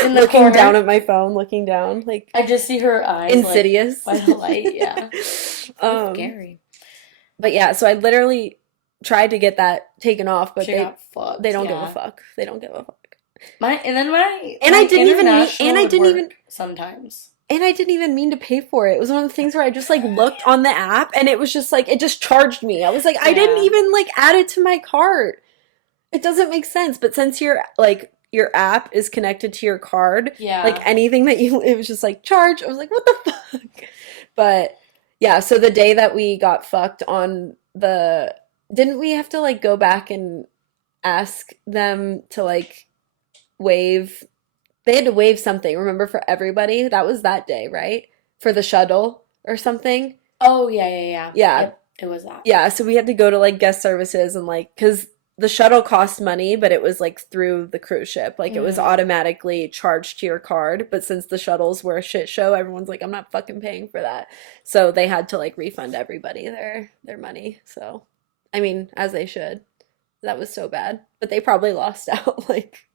in the looking corner. down at my phone, looking down, like I just see her eyes, insidious, like, by the light. Yeah, scary. But yeah, so I literally tried to get that taken off, but got fucked. They don't give a fuck. They don't give a fuck. I didn't even mean to pay for it. It was one of the things where I just like looked on the app and it was just like it just charged me. I was like, I didn't even like add it to my cart. It doesn't make sense. But since your app is connected to your card, like anything that it was just like charge. I was like, what the fuck? But yeah, so the day that we got fucked on didn't we have to like go back and ask them to like waive? They had to waive something, remember, for everybody? That was that day, right? For the shuttle or something? Oh, yeah. Yeah. It was that. Yeah, so we had to go to like guest services and like, because the shuttle cost money, but it was like through the cruise ship. Like it was automatically charged to your card. But since the shuttles were a shit show, everyone's like, I'm not fucking paying for that. So they had to like refund everybody their money. So, I mean, as they should. That was so bad. But they probably lost out like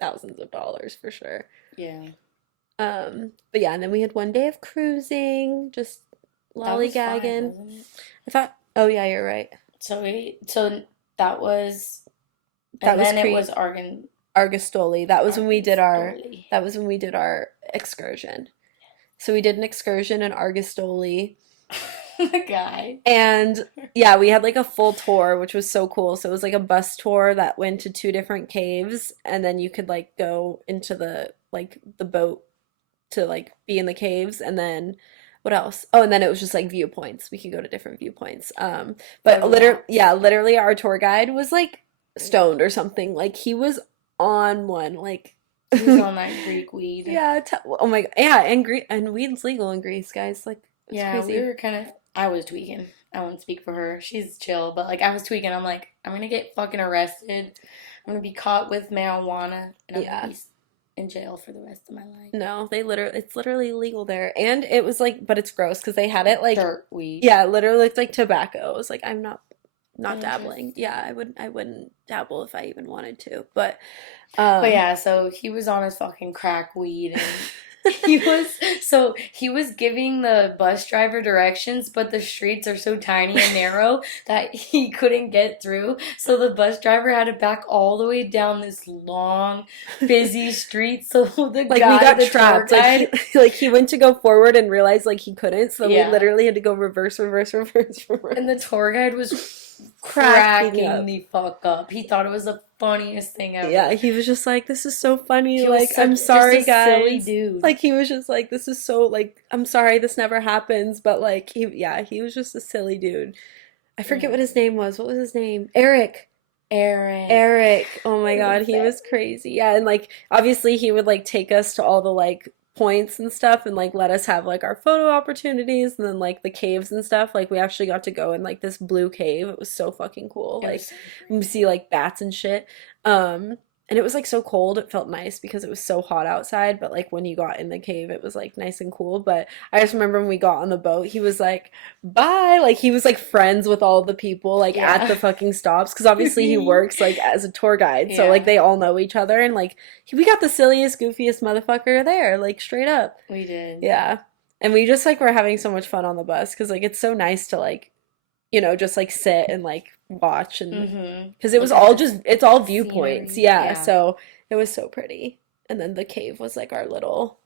thousands of dollars for sure. Yeah. But yeah, and then we had one day of cruising, just lollygagging. I thought, oh yeah, you're right. So that was, and then it was Argostoli. That was when we did our excursion. So we did an excursion in Argostoli. The guy. And yeah, we had like a full tour, which was so cool. So it was like a bus tour that went to 2 different caves, and then you could like go into the boat to like be in the caves, and then what else? Oh, and then it was just like viewpoints. We could go to different viewpoints. But literally our tour guide was like stoned or something. Like he was on one, like he was on that Greek weed. Yeah. Oh my god. Yeah, and weed's legal in Greece, guys. Like it's crazy. We were kind of. I was tweaking. I won't speak for her. She's chill, but like I was tweaking. I'm like, I'm gonna get fucking arrested. I'm gonna be caught with marijuana, and I'm gonna be in jail for the rest of my life. No, it's literally legal there. And it was like, but it's gross because they had it like, Dirt weed. yeah, it literally looked like tobacco. It was like, I'm not dabbling. Interesting. Yeah, I wouldn't dabble if I even wanted to. But But yeah, so he was on his fucking crack weed and he was giving the bus driver directions, but the streets are so tiny and narrow that he couldn't get through. So the bus driver had to back all the way down this long, busy street. So the like guy, we got the trapped. tour guide, Like he went to go forward and realized like he couldn't, so Yeah. we literally had to go reverse. and the tour guide was Cracking cracking up. the fuck up. He thought it was the funniest thing ever. Yeah, he was just like, this is so funny. He was Like, such- I'm just sorry, a guys. silly dude. Like, he was just like, this is so, like, I'm sorry, this never happens. But, like, he was just a silly dude. I forget what his name was. What was his name? Eric. Aaron. Oh my He God, was he that- was crazy. Yeah, and, like, obviously he would, like, take us to all the, like, points and stuff and like let us have like our photo opportunities and then like the caves and stuff. Like we actually got to go in like this blue cave. It was so fucking cool. It Like was so you see like bats and shit. And it was like so cold. It felt nice because it was so hot outside, but like when you got in the cave it was like nice and cool. But I just remember when we got on the boat, he was like, bye. Like he was like friends with all the people like Yeah. at the fucking stops because obviously he works like as a tour guide. So Yeah. like they all know each other and like we got the silliest, goofiest motherfucker there, like straight up. We did. Yeah. And we just like were having so much fun on the bus because like it's so nice to like, you know, just like sit and like watch and Mm-hmm. because it was Look at all the just it's all viewpoints. scenery. Yeah. Yeah. So it was so pretty. And then the cave was like our little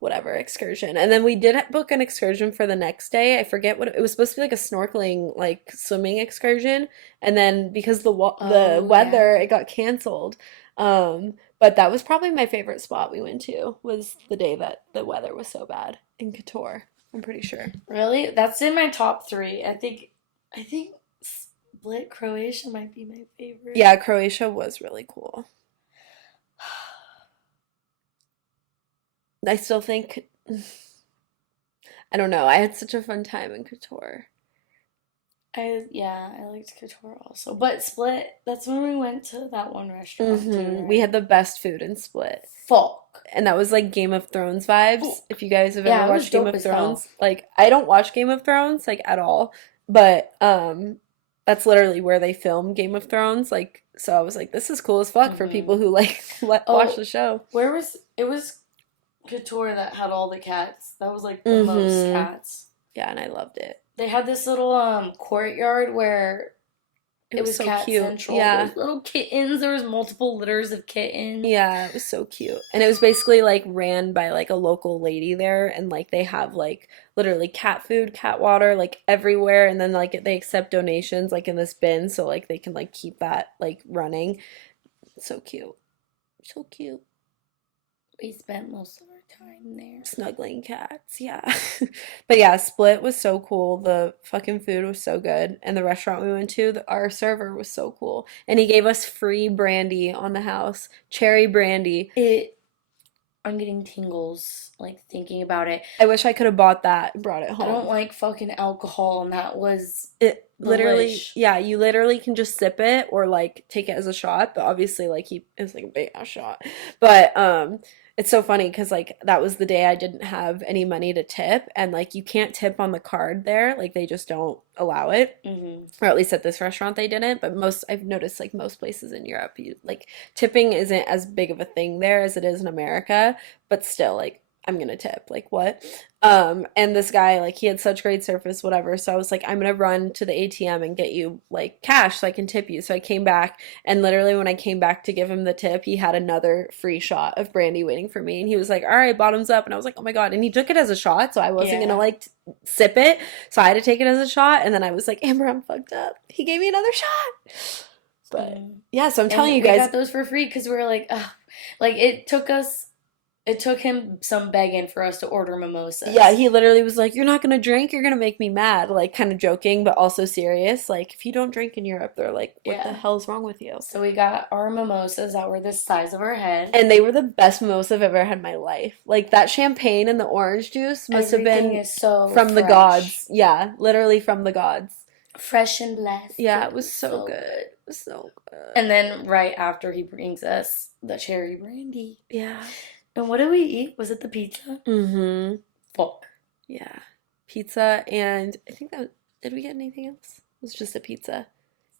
whatever excursion. And then we did book an excursion for the next day. I forget what it was supposed to be, like a snorkeling like swimming excursion. And then because the Oh, weather it got canceled. But that was probably my favorite spot we went to was the day that the weather was so bad in Kotor. I'm pretty sure. Really? That's in my top 3. I think Split, Croatia might be my favorite. Yeah, Croatia was really cool. I still think I don't know. I had such a fun time in Kotor. I liked Kotor also. But Split, that's when we went to that one restaurant too, right? We had the best food in Split. Fuck. And that was like Game of Thrones vibes. Ooh. If you guys have Yeah, ever it was watched Game dope of as hell. Thrones, like I don't watch Game of Thrones like at all, but that's literally where they film Game of Thrones. Like so I was like this is cool as fuck for Mhm. people who like watch the show. It was Kotor that had all the cats. That was like the most Mhm. cats. Yeah, and I loved it. They had this little courtyard where it was so cat cute. central. Yeah. There was little kittens. There was multiple litters of kittens. Yeah, it was so cute. And it was basically like ran by like a local lady there and like they have like literally cat food, cat water like everywhere and then like they accept donations like in this bin so like they can like keep that like running. So cute. So cute. We spent most of our time there. Snuggling cats, yeah. But yeah, Split was so cool. The fucking food was so good. And the restaurant we went to, our server was so cool. And he gave us free brandy on the house. Cherry brandy. I'm getting tingles like thinking about it. I wish I could have bought that and brought it I home. don't like fucking alcohol, and that was It literally, Delish. yeah, you literally can just sip it or like take it as a shot, but obviously like it was like a big ass shot. But it's so funny because like that was the day I didn't have any money to tip and like you can't tip on the card there, like they just don't allow it. Or at least at this restaurant they didn't, but I've noticed like most places in Europe you like tipping isn't as big of a thing there as it is in America, but still like I'm gonna tip, like what? And this guy, like he had such great service, whatever. So I was like, I'm gonna run to the ATM and get you like cash so I can tip you. So I came back and literally when I came back to give him the tip, he had another free shot of brandy waiting for me. And he was like, all right, bottoms up. And I was like, oh my God. And he took it as a shot, so I wasn't Yeah. gonna like sip it. So I had to take it as a shot. And then I was like, Amber, I'm fucked up. He gave me another shot. But yeah, so I'm telling you we guys, got those for free because we were like, ugh. Like it took him some begging for us to order mimosas. yeah, he literally was like, you're not gonna drink, you're gonna make me mad. Like, kind of joking, but also serious. Like, if you don't drink in Europe, they're like, what the Yeah. hell's wrong with you? So we got our mimosas that were the size of our head. And they were the best mimosa I've ever had in my life. Like, that champagne and the orange juice must have Everything been is so from the fresh. gods. Yeah, literally from the gods. Fresh and blessed. Yeah, it was so good. It was so good. And then right after he brings us the cherry brandy. Yeah. And what did we eat? Was it the pizza? Mm-hmm. Fuck. Yeah. Pizza, and I think that, did we get anything else? It was just a pizza.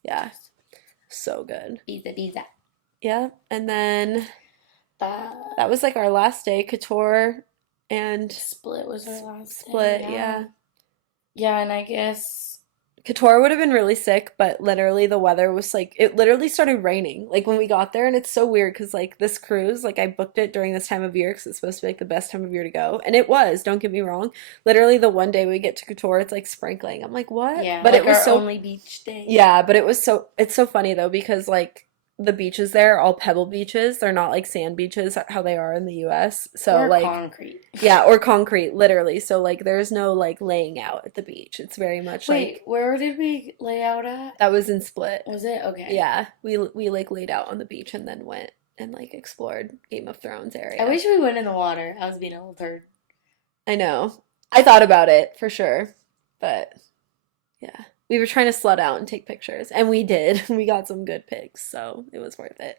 Yeah. So good. Pizza. Yeah. And then That that was like our last day. Couture and Split was our last Split, day. yeah. Yeah, and I guess Couture would have been really sick, but literally the weather was like, it literally started raining like when we got there, and it's so weird because like this cruise, like I booked it during this time of year because it's supposed to be like the best time of year to go, and it was, don't get me wrong. Literally the one day we get to Couture, it's like sprinkling. I'm like, what? yeah, but like it was our so only beach day. yeah, but it was so, it's so funny though because like the beaches there are all pebble beaches. They're not like sand beaches how they are in the US. So or like concrete. yeah, or concrete, literally. So like there's no like laying out at the beach. It's very much Wait, like where did we lay out at? that was in Split. Was it? Okay. Yeah, we like laid out on the beach and then went and like explored Game of Thrones area. I wish we went in the water. I was being a little third. I know. I thought about it for sure, but yeah. We were trying to slut out and take pictures, and we did. We got some good pics, so it was worth it.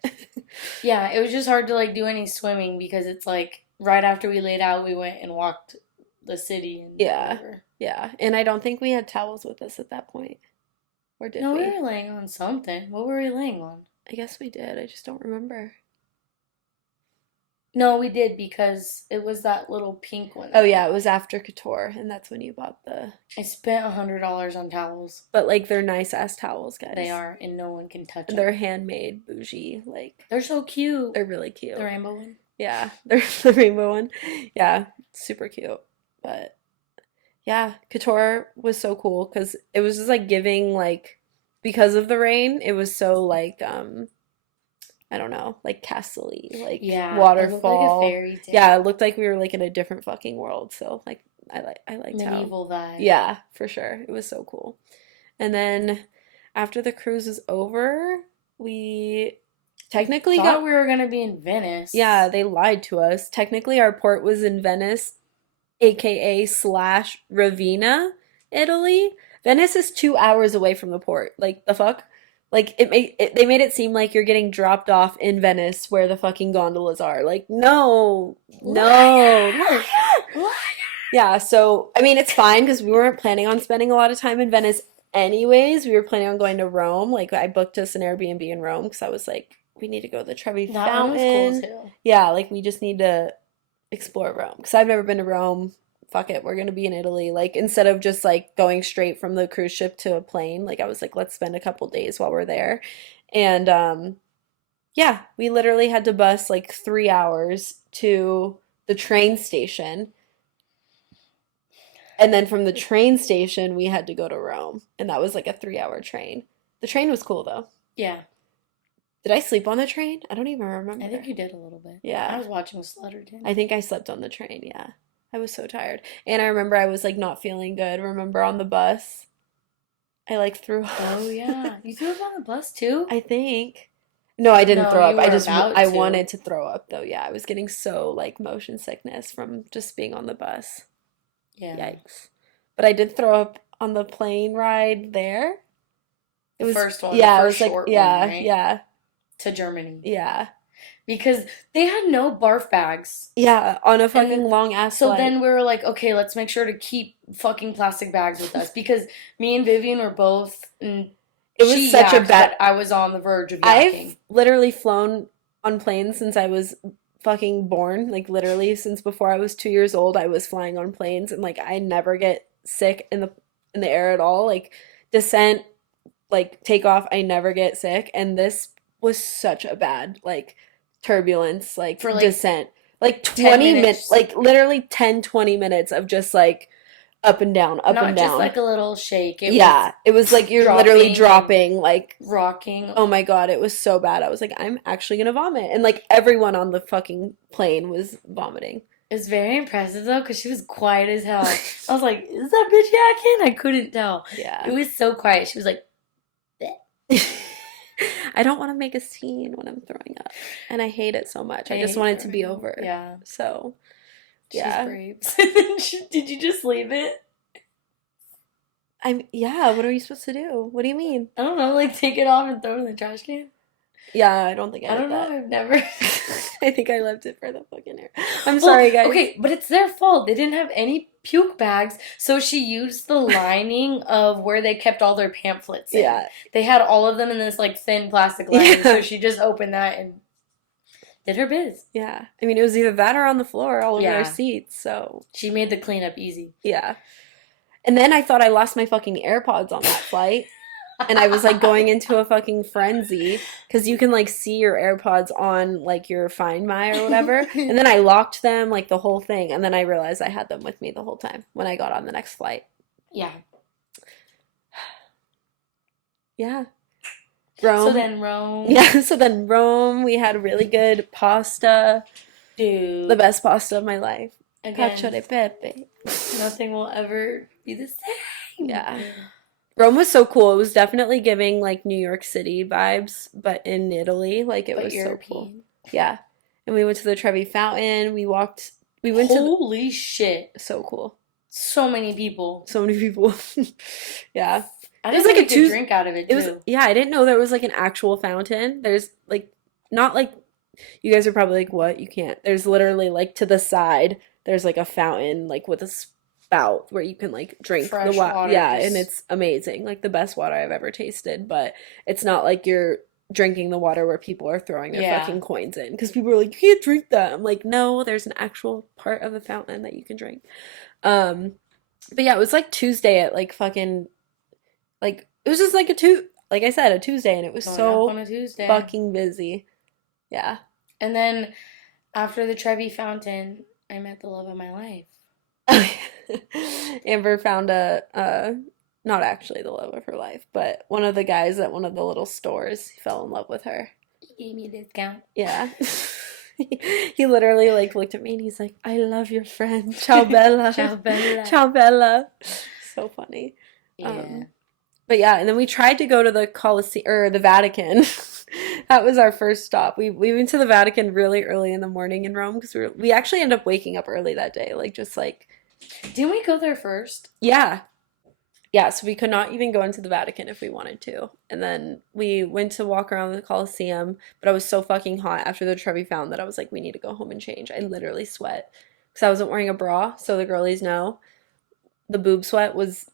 Yeah, it was just hard to like do any swimming because it's like right after we laid out, we went and walked the city and Yeah. whatever. Yeah, and I don't think we had towels with us at that point. Or did No, we? we were laying on something. What were we laying on? I guess we did. I just don't remember. No, we did because it was that little pink one. Oh yeah, it was after Couture, and that's when you bought the. I spent $100 on towels. But like they're nice ass towels, guys. They are, and no one can touch And them. they're handmade, bougie. Like They're so cute. they're really cute. The rainbow one. Yeah, they're the rainbow one. Yeah, super cute. But yeah, Couture was so cool because it was just like giving like, because of the rain, it was so like I don't know, like castle-y, like Yeah, waterfall. it looked like a fairy tale. Yeah, it looked like we were like in a different fucking world. So like I liked how. Medieval vibe. Yeah, for sure. It was so cool. And then after the cruise was over, we technically Thought we were gonna be in Venice. yeah, they lied to us. Technically our port was in Venice, aka slash Ravenna, Italy. Venice is 2 hours away from the port. Like the fuck? Like they made it seem like you're getting dropped off in Venice where the fucking gondolas are. Like no. No. Yeah, so I mean it's fine because we weren't planning on spending a lot of time in Venice anyways. We were planning on going to Rome. Like I booked us an Airbnb in Rome because I was like, we need to go to the Trevi That one was Fountain. cool too. Yeah, like we just need to explore Rome because I've never been to Rome. Fuck it, we're gonna be in Italy. Like instead of just like going straight from the cruise ship to a plane, like I was like, let's spend a couple days while we're there. And yeah, we literally had to bus like 3 hours to the train station. And then from the train station, we had to go to Rome. And that was like a 3 hour train. The train was cool though. Yeah, Did I sleep on the train? I don't even remember. I think you did a little bit. Yeah. I was watching Slut. I think I slept on the train, yeah. I was so tired. And I remember I was like not feeling good. Remember on the bus? I like threw up. Oh yeah, you threw up on the bus too. I think. No, I didn't No, throw up. you I were just about I to. wanted to throw up though. Yeah, I was getting so like motion sickness from just being on the bus. Yeah. Yikes. But I did throw up on the plane ride there. It The was first one, Yeah, the it was first like short yeah, one, right? yeah, To Germany yeah. because they had no barf bags. Yeah, on a fucking And long ass So flight. then we were like, okay, let's make sure to keep fucking plastic bags with us because me and Vivian were both. It was She such a yacked, bad. but I was on the verge of I've yakking. literally flown on planes since I was fucking born. Like literally since before I was 2 years old, I was flying on planes, and like I never get sick in the air at all. Like descent, like takeoff, I never get sick. And this was such a bad like turbulence, like For, like, descent. Like 10 20 minutes, minutes. like literally 10, 20 minutes of just like up and down, up Not and just down. like a little shake. It Yeah, it was like you're dropping literally and- dropping, like, was rocking. oh my God, it was so bad. I was like, I'm actually gonna vomit. And like everyone on the fucking plane was vomiting. It's very impressive though because she was quiet as hell. I was like, is that bitch yakking? I couldn't tell. It Yeah. was so quiet. She was like, I don't want to make a scene when I'm throwing up. And I hate it so much. I just hate want it to be throwing up. over. Yeah. So, She's yeah. brave. Did you just leave it? Yeah, what are you supposed to do? What do you mean? I don't know, like take it off and throw it in the trash can. Yeah, I don't think I I did don't know. that. I've never. I think I left it for the fucking air. I'm Well, sorry, guys. okay, but it's their fault. They didn't have any puke bags, so she used the lining of where they kept all their pamphlets in. Yeah. They had all of them in this like thin plastic lining, Yeah. so she just opened that and did her biz. Yeah. I mean, it was either that or on the floor all over Yeah. our seats, so She made the cleanup easy. yeah. And then I thought I lost my fucking AirPods on that flight. And I was like going into a fucking frenzy because you can like see your AirPods on like your Find My or whatever. And then I locked them like the whole thing. And then I realized I had them with me the whole time when I got on the next flight. Yeah. Yeah. Rome. So then Rome. Yeah, so then Rome, we had really good pasta. Dude. The best pasta of my life. Again, Cacio e pepe. nothing will ever be the same. Yeah. Rome was so cool. It was definitely giving like New York City vibes, but in Italy. Like it But was European. so cool. Yeah. And we went to the Trevi Fountain. We went to Holy shit. so cool. So many people. So many people. Yeah. I It was didn't like know a you could Tues- drink out of it, It was too. yeah, I didn't know there was like an actual fountain. There's like not like you guys are probably like, what? You can't. There's literally like to the side, there's like a fountain like with a spout where you can like drink Fresh the water. water, Yeah, just- and it's amazing. Like the best water I've ever tasted, but it's not like you're drinking the water where people are throwing their Yeah. fucking coins in because people are like, you can't drink that. I'm like, no, there's an actual part of the fountain that you can drink. But yeah, it was like Tuesday at like fucking like it was just like like I said, a Tuesday, and it was Going so up on a Tuesday. fucking busy. Yeah. And then after the Trevi Fountain, I met the love of my life. Amber found not actually the love of her life, but one of the guys at one of the little stores fell in love with her. He gave me a discount. Yeah. He literally like looked at me and he's like, I love your friend. Ciao Bella. Ciao, Bella. Ciao Bella. So funny. Yeah. But yeah, and then we tried to go to the Colosseum or the Vatican. That was our first stop. We went to the Vatican really early in the morning in Rome because we actually ended up waking up early that day, like just like Didn't we go there first? yeah. Yeah, so we could not even go into the Vatican if we wanted to. And then we went to walk around the Colosseum, but I was so fucking hot after the Trevi Fountain that I was like, we need to go home and change. I literally sweat because I wasn't wearing a bra, so the girlies know. The boob sweat was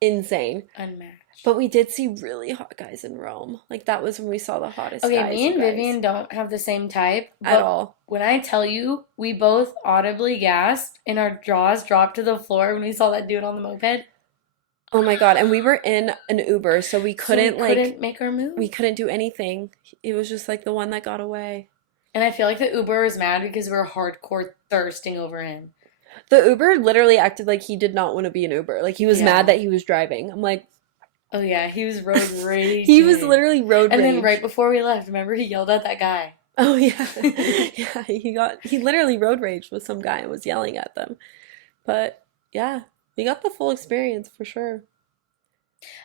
insane. Unmatched. But we did see really hot guys in Rome. Like that was when we saw the hottest Okay, guys. me and you guys. Vivian don't have the same type At but all. When I tell you, we both audibly gasped and our jaws dropped to the floor when we saw that dude on the moped. Oh my God. And we were in an Uber, so we couldn't couldn't make our move. we couldn't do anything. It was just like the one that got away. And I feel like the Uber was mad because we were hardcore thirsting over him. The Uber literally acted like he did not want to be an Uber. Like he was Yeah. mad that he was driving. I'm like, Oh yeah, he was road rage. he was literally road And rage. then right before we left, remember he yelled at that guy. Oh yeah. Yeah, he literally road raged with some guy and was yelling at them. But yeah, we got the full experience for sure.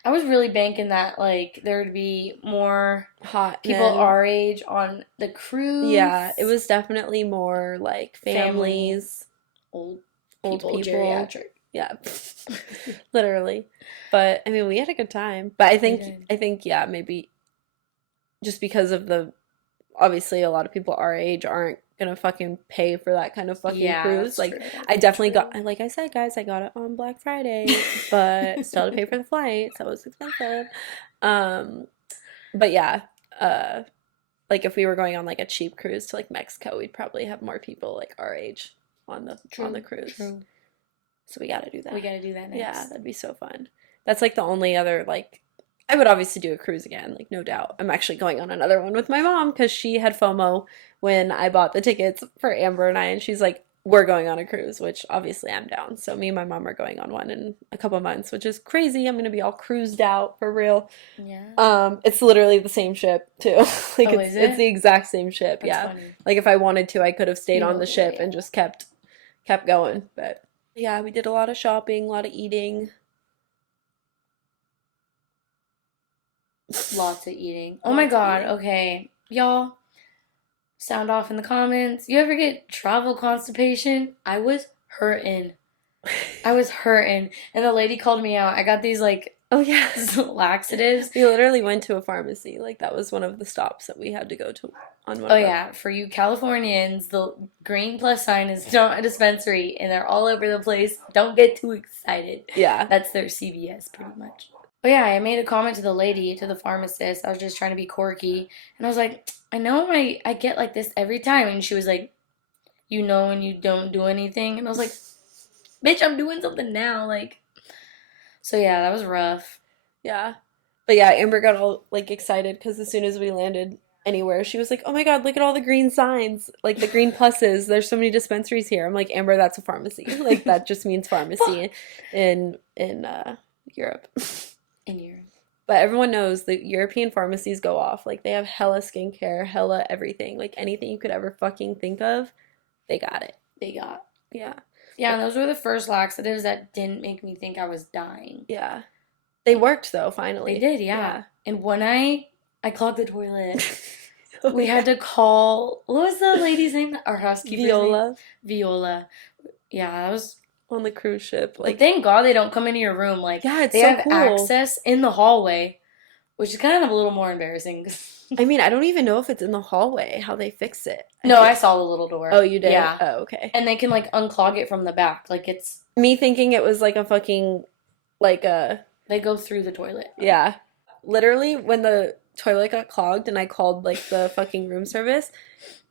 I was really banking that like there would be more Hot people men. our age on the cruise. Yeah, it was definitely more like families, old old people, people. geriatric. Yeah. Literally. But I mean, we had a good time. But We did. I think yeah, maybe just because of obviously a lot of people our age aren't gonna fucking pay for that kind of fucking cruise. that's Like true. I definitely like I said, guys, I got it on Black Friday, but still had to pay for the flight, so it was expensive. But yeah, like if we were going on like a cheap cruise to like Mexico, we'd probably have more people like our age on the cruise. True. So we gotta do that. We gotta do that next. Yeah, that'd be so fun. That's like the only other like I would obviously do a cruise again, like no doubt. I'm actually going on another one with my mom because she had FOMO when I bought the tickets for Amber and I, and she's like, we're going on a cruise, which obviously I'm down. So me and my mom are going on one in a couple months, which is crazy. I'm gonna be all cruised out for real. Yeah. It's literally the same ship too. Like Oh, it's is it? it's the exact same ship. That's Yeah. funny. Like if I wanted to, I could have stayed You on know the the ship way. and just kept going. But yeah, we did a lot of shopping, a lot of eating. Lots of eating. Oh my Lots of god, eating. okay. Y'all, sound off in the comments. You ever get travel constipation? I was hurting. I was hurting, and the lady called me out. I got these like Oh yeah. laxatives. We literally went to a pharmacy. Like that was one of the stops that we had to go to on one Oh of our. yeah, for you Californians, the green plus sign is not a dispensary, and they're all over the place. Don't get too excited. Yeah. That's their CVS, pretty much. Oh yeah, I made a comment to the lady, to the pharmacist. I was just trying to be quirky, and I was like, I know I get like this every time, and she was like, you know, when you don't do anything, and I was like, bitch, I'm doing something now, like. So yeah, that was rough. Yeah. But yeah, Amber got all like excited because as soon as we landed anywhere, she was like, "Oh my God, look at all the green signs, like the green pluses. There's so many dispensaries here." I'm like, "Amber, that's a pharmacy. Like that just means pharmacy in Europe." In Europe. But everyone knows the European pharmacies go off. Like they have hella skincare, hella everything. Like anything you could ever fucking think of, they got it. They got. Yeah. Yeah, and those were the first laxatives that didn't make me think I was dying. Yeah. They worked though, finally. They did, yeah. Yeah. And one night, I clogged the toilet. We had to call, what was the lady's name? Our housekeeper's name? Viola Viola. Yeah, that was, on the cruise ship. like, Like, thank God they don't come into your room. Like, yeah, it's they so have cool. access in the hallway, which is kind of a little more embarrassing. I mean, I don't even know if it's in the hallway, how they fix it. No, I saw the little door. Oh, you did? Yeah. Oh, okay. And they can, like, unclog it from the back. Like, it's, Me thinking it was like a fucking, like a, they go through the toilet. yeah. Literally, when the toilet got clogged and I called like the fucking room service,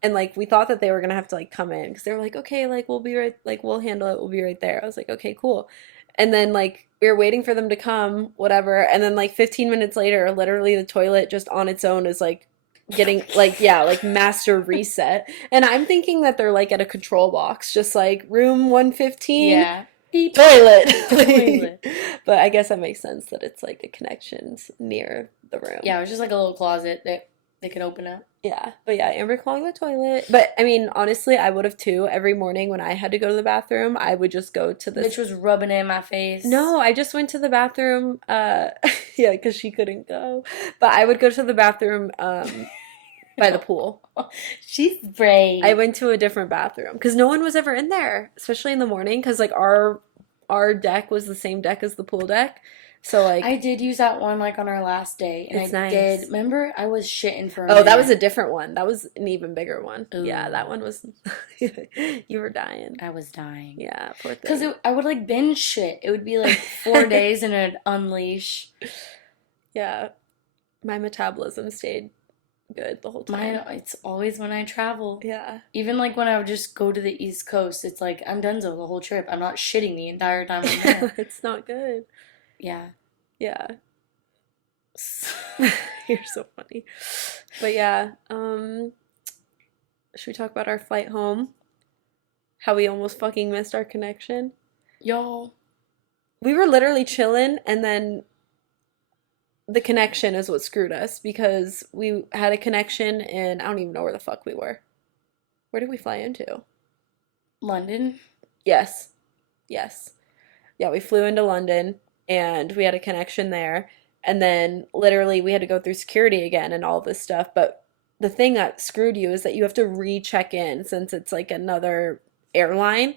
and like we thought that they were gonna have to like come in because they were like, okay, like we'll be right, like we'll handle it, we'll be right there. I was like, okay, cool. And then like we were waiting for them to come, whatever. And then like 15 minutes later, literally the toilet just on its own is like getting like, yeah, like master reset. And I'm thinking that they're like at a control box, just like room 115. Yeah. Beep. Toilet. Toilet. But I guess that makes sense that it's like the connections near the room. Yeah, it was just like a little closet that they could open up. Yeah. But yeah, Amber clogged the toilet. But I mean, honestly, I would have too. Every morning when I had to go to the bathroom, I would just go to this. Bitch was rubbing it in my face. No, I just went to the bathroom. Yeah, because she couldn't go. But I would go to the bathroom by the pool. She's brave. I went to a different bathroom because no one was ever in there, especially in the morning. Because like our deck was the same deck as the pool deck, so like I did use that one like on our last day, and it's I nice. did. Remember, I was shitting for a Oh, minute. that was a different one. That was an even bigger one. Ooh. Yeah, that one was. You were dying. I was dying. Yeah, poor thing. Because I would like binge shit. It would be like 4 days and it'd unleash. Yeah, my metabolism stayed good the whole time. It's always when I travel. Yeah. Even like when I would just go to the East Coast, it's like I'm donezo the whole trip. I'm not shitting the entire time I'm there. It's not good. Yeah. Yeah. You're so funny. But yeah, should we talk about our flight home? How we almost fucking missed our connection? Y'all. We were literally chilling and then the connection is what screwed us because we had a connection and I don't even know where the fuck we were. Where did we fly into? London? Yes. Yes. Yeah, we flew into London and we had a connection there. And then literally we had to go through security again and all this stuff. But the thing that screwed you is that you have to re-check in since it's like another airline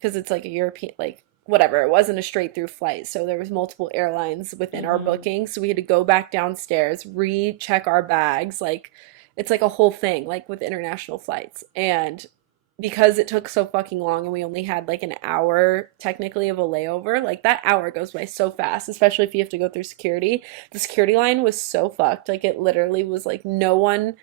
because it's like a European, like whatever. It wasn't a straight through flight. So there was multiple airlines within our booking. So we had to go back downstairs, recheck our bags. Like it's like a whole thing, like with international flights. And because it took so fucking long and we only had like an hour technically of a layover, like that hour goes by so fast, especially if you have to go through security. The security line was so fucked. Like it literally was like no one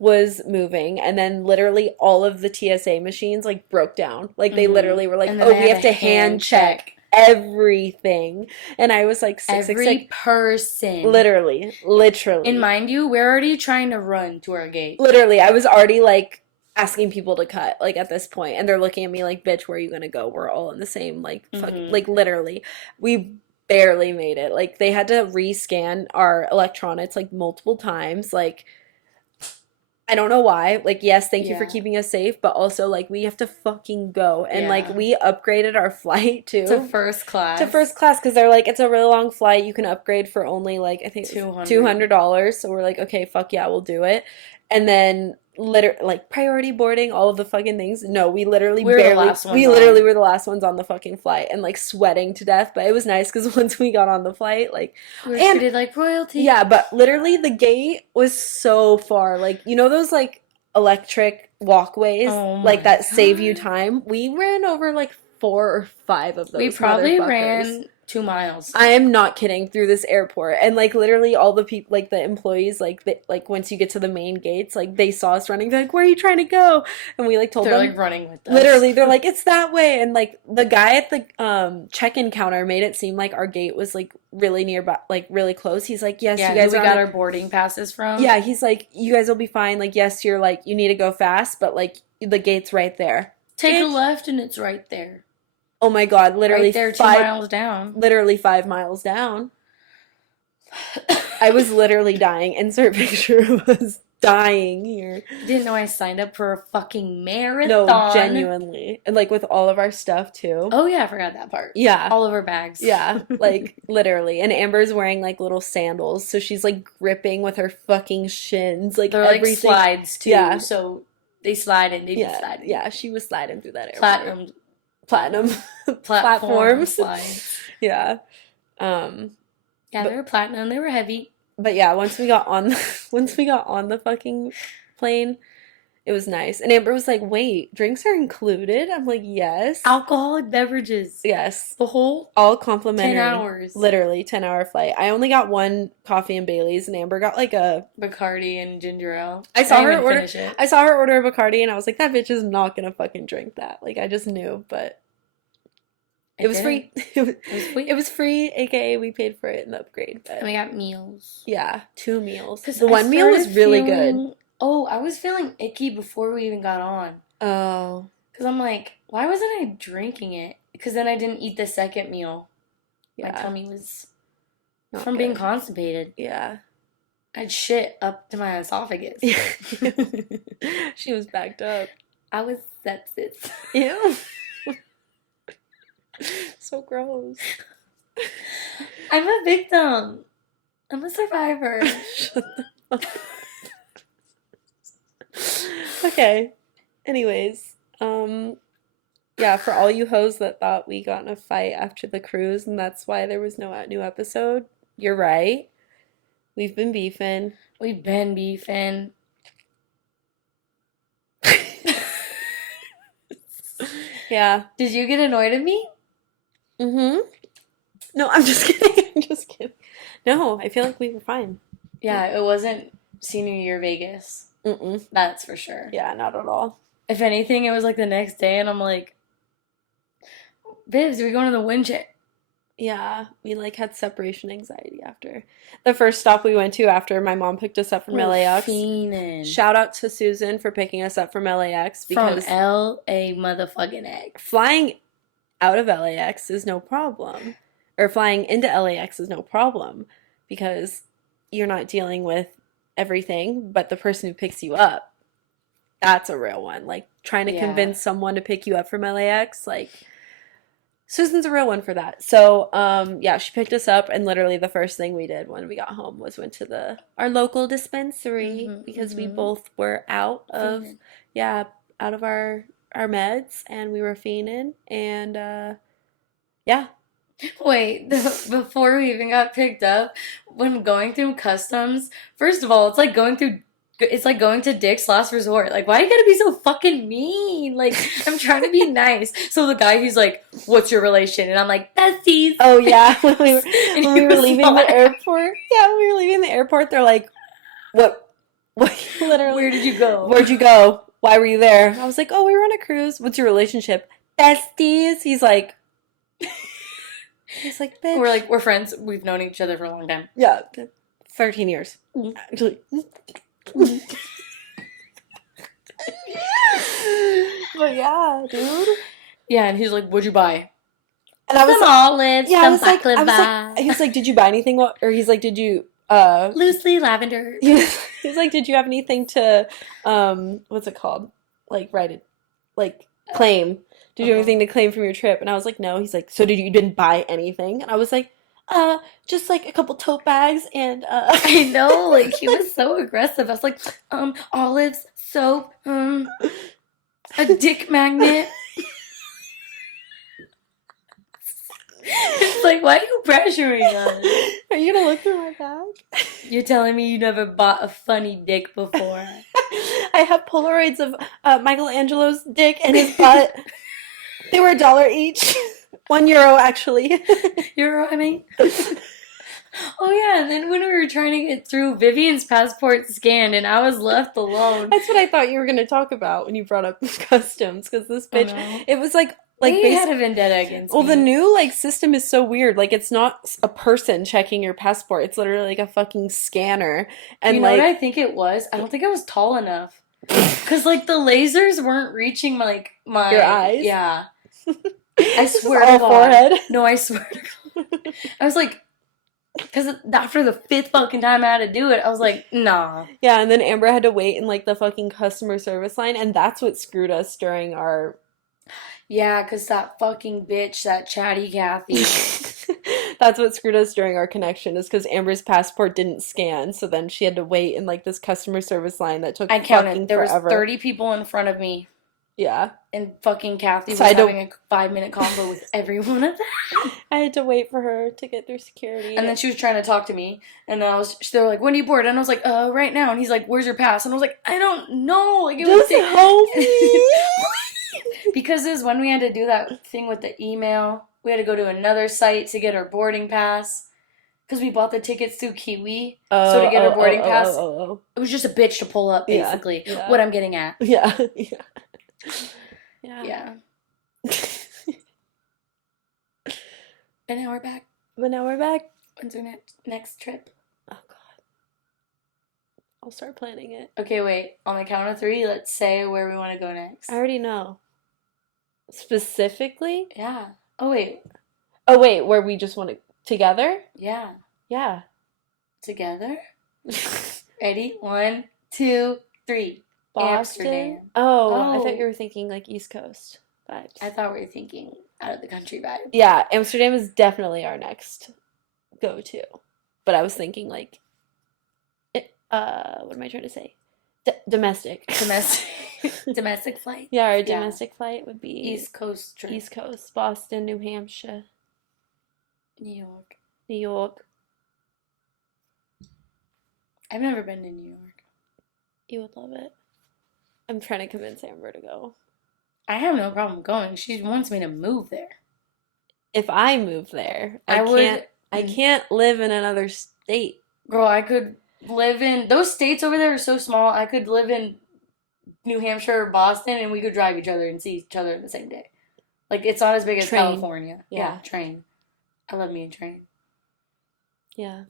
was moving, and then literally all of the TSA machines like broke down. Like they literally were like, oh, we have to hand check everything. And I was like, every person. Literally. And mind you, we're already trying to run to our gate. Literally, I was already like asking people to cut, like at this point, and they're looking at me like, bitch, where are you gonna go? We're all in the same like fucking like literally. We barely made it. Like they had to rescan our electronics like multiple times. Like I don't know why. Like, yes, thank you for keeping us safe, but also, like, we have to fucking go. And, like, we upgraded our flight, too. To first class. Because they're like, it's a really long flight. You can upgrade for only, like, I think $200. So we're like, okay, fuck yeah, we'll do it. And then like priority boarding, all of the fucking things. No, we literally We were the barely, last ones we on. literally were the last ones on the fucking flight and like sweating to death. But it was nice because once we got on the flight, like, We were and treated like royalty. yeah, but literally the gate was so far. Like, you know those like electric walkways, Oh like my that save you God. time? We ran over like 4 or 5 of those. We probably motherfuckers. ran 2 miles. I am not kidding, through this airport, and like literally all the people, like the employees, like once you get to the main gates, like they saw us running, they're like, "Where are you trying to go?" And we like told They're them, like running with us. literally, they're like, "It's that way," and like the guy at the check-in counter made it seem like our gate was like really nearby, like really close. He's like, "Yes, Yeah, you guys we are got on our boarding passes from. yeah." He's like, "You guys will be fine. Like, yes, you're like you need to go fast, but like the gate's right there." Take a Bitch. left and it's right there. Oh my God, literally Right there, 2 five, miles down. literally 5 miles down. I was literally dying. Insert picture of us dying here. Didn't know I signed up for a fucking marathon. No, genuinely. And like with all of our stuff too. Oh yeah, I forgot that part. Yeah. All of our bags. Yeah, like literally. And Amber's wearing like little sandals, so she's like gripping with her fucking shins. Like They're like everything. slides too. Yeah. So they slide and they be Yeah, sliding. yeah, she was sliding through that airport. Platinum Platform platforms. Slides. Yeah. Yeah, But- they were platinum. They were heavy. But yeah, once we got on the fucking plane, it was nice. And Amber was like, "Wait, drinks are included?" I'm like, "Yes." Alcoholic beverages. Yes. The whole All complimentary. 10 hours. Literally 10-hour flight. I only got one coffee and Bailey's, and Amber got like a Bacardi and ginger ale. I saw her didn't even order finish it. I saw her order a Bacardi, and I was like, "That bitch is not gonna fucking drink that." Like, I just knew, but it was free. It was free, aka we paid for it in the upgrade. But And we got meals. yeah, 2 meals. 'Cause The I one meal was started really good. feeling- Oh, I was feeling icky before we even got on. Oh, Because I'm like, why wasn't I drinking it? Because then I didn't eat the second meal. My yeah. tummy was Not from being good. constipated. Yeah. I had shit up to my esophagus. She was backed up. I was sepsis. Ew. So gross. I'm a victim. I'm a survivor. Shut the fuck up. Okay. Anyways, yeah, for all you hoes that thought we got in a fight after the cruise and that's why there was no new episode, you're right. We've been beefing. We've been beefing. Yeah. Did you get annoyed at me? Mm-hmm. No, I'm just kidding. I'm just kidding. No, I feel like we were fine. Yeah, it wasn't senior year Vegas. Mm-mm. That's for sure. Yeah, not at all. If anything, it was like the next day, and I'm like, Bibs, are we going to the wind check? Yeah, we like had separation anxiety after the first stop we went to after my mom picked us up from LAX. Fiending. Shout out to Susan for picking us up from LAX From because L.A. motherfucking X. flying out of LAX is no problem, or flying into LAX is no problem because you're not dealing with everything, but the person who picks you up, that's a real one. Like trying to Yeah. convince someone to pick you up from LAX, like Susan's a real one for that. So, yeah, she picked us up, and literally the first thing we did when we got home was went to our local dispensary Mhm, because we mhm. both were out of our meds, and we were fiending, and yeah. Wait, before we even got picked up, when going through customs, first of all, it's like going to Dick's Last Resort. Like, why you gotta be so fucking mean? Like, I'm trying to be nice. So the guy, he's like, "What's your relation?" And I'm like, "Besties." Oh yeah, when we were, And when he we were was leaving like- the airport. Yeah, when we were leaving the airport. They're like, "What? Literally, Where did you go? Where'd you go? Why were you there?" I was like, "Oh, we were on a cruise. What's your relationship?" Besties. He's like, bitch. We're friends. We've known each other for a long time. Yeah, 13 years. Actually. But yeah, dude. Yeah, and he's like, "What'd you buy?" And I was Some olives, yeah, I some was like, baklava. he was like, "Did you buy anything?" Or he's like, "Did you, Loosely lavender. he's like, "Did you have anything to, what's it called? Like, write it, like, claim. Did you have anything to claim from your trip?" And I was like, "No." He's like, "So you didn't buy anything?" And I was like, just like a couple tote bags and I know, like, he was so aggressive. I was like, olives, soap, a dick magnet. It's like, why are you pressuring us? Are you gonna look through my bag? You're telling me you never bought a funny dick before. I have Polaroids of Michelangelo's dick and his butt. They were $1 each. €1, actually. Euro, I mean. Oh yeah, and then when we were trying to get through, Vivian's passport scanned, and I was left alone. That's what I thought you were gonna talk about when you brought up customs, because this bitch, no. it was like They had a vendetta against me. the new like system is so weird. Like it's not a person checking your passport. It's literally like a fucking scanner. And you know like what I think it was? I don't think I was tall enough. Cause like the lasers weren't reaching my your eyes. Yeah. I swear all to God. forehead. No, I swear to God. I was like, because after the 5th fucking time I had to do it, I was like, nah. Yeah, and then Amber had to wait in like the fucking customer service line, and that's what screwed us during our. Yeah, because that fucking bitch, that chatty Kathy. That's what screwed us during our connection, is because Amber's passport didn't scan, so then she had to wait in like this customer service line that took I counted. fucking There forever. was 30 people in front of me. Yeah. And fucking Kathy was So I having a 5-minute convo with every one of them. I had to wait for her to get through security. And then she was trying to talk to me. And then they were like, when are you bored? And I was like, right now. And he's like, where's your pass? And I was like, I don't know. Like, it just was help me. Because it was when we had to do that thing with the email. We had to go to another site to get our boarding pass. Because we bought the tickets through Kiwi. So to get our boarding pass, it was just a bitch to pull up, basically. Yeah. What I'm getting at. Yeah. Yeah. And now we're back. But now we're back. When's our next trip? Oh, God. I'll start planning it. Okay, wait. On the count of 3, let's say where we want to go next. I already know. Specifically? Yeah. Oh, wait. Oh, wait. Where we just want to... Together? Yeah. Yeah. Together? Ready? 1, 2, 3. Boston? Amsterdam. Oh, I thought you were thinking like East Coast vibes. I thought we were thinking out of the country vibe. Yeah, Amsterdam is definitely our next go-to. But I was thinking like, what am I trying to say? Domestic. Domestic flight? Yeah, our domestic flight would be... East Coast trip. East Coast, Boston, New Hampshire. New York. New York. I've never been to New York. You would love it. I'm trying to convince Amber to go. I have no problem going. She wants me to move there. If I move there, I can't live in another state. Girl, I could live in... Those states over there are so small. I could live in New Hampshire or Boston, and we could drive each other and see each other in the same day. Like, it's not as big as California. Yeah, train. I love me a train. Yeah.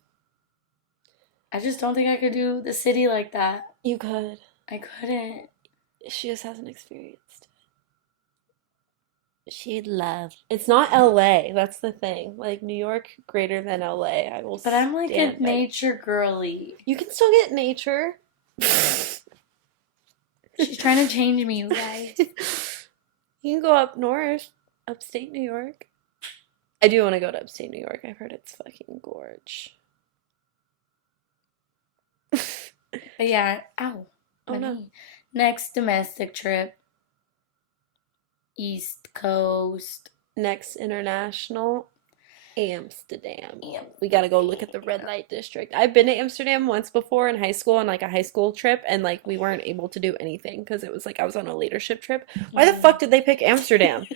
I just don't think I could do the city like that. You could. I couldn't. She just hasn't experienced it. She'd love. It's not LA. That's the thing. Like, New York, greater than LA. I will. But I'm like a nature girly. You can still get nature. She's trying to change me, you guys. You can go up north, upstate New York. I do want to go to upstate New York. I've heard it's fucking gorge. But yeah, ow. Oh no. Next domestic trip. East Coast. Next international, Amsterdam. We gotta go look at the red light district. I've been to Amsterdam once before in high school on like a high school trip, and like we weren't able to do anything because it was like I was on a leadership trip. Why the fuck did they pick Amsterdam?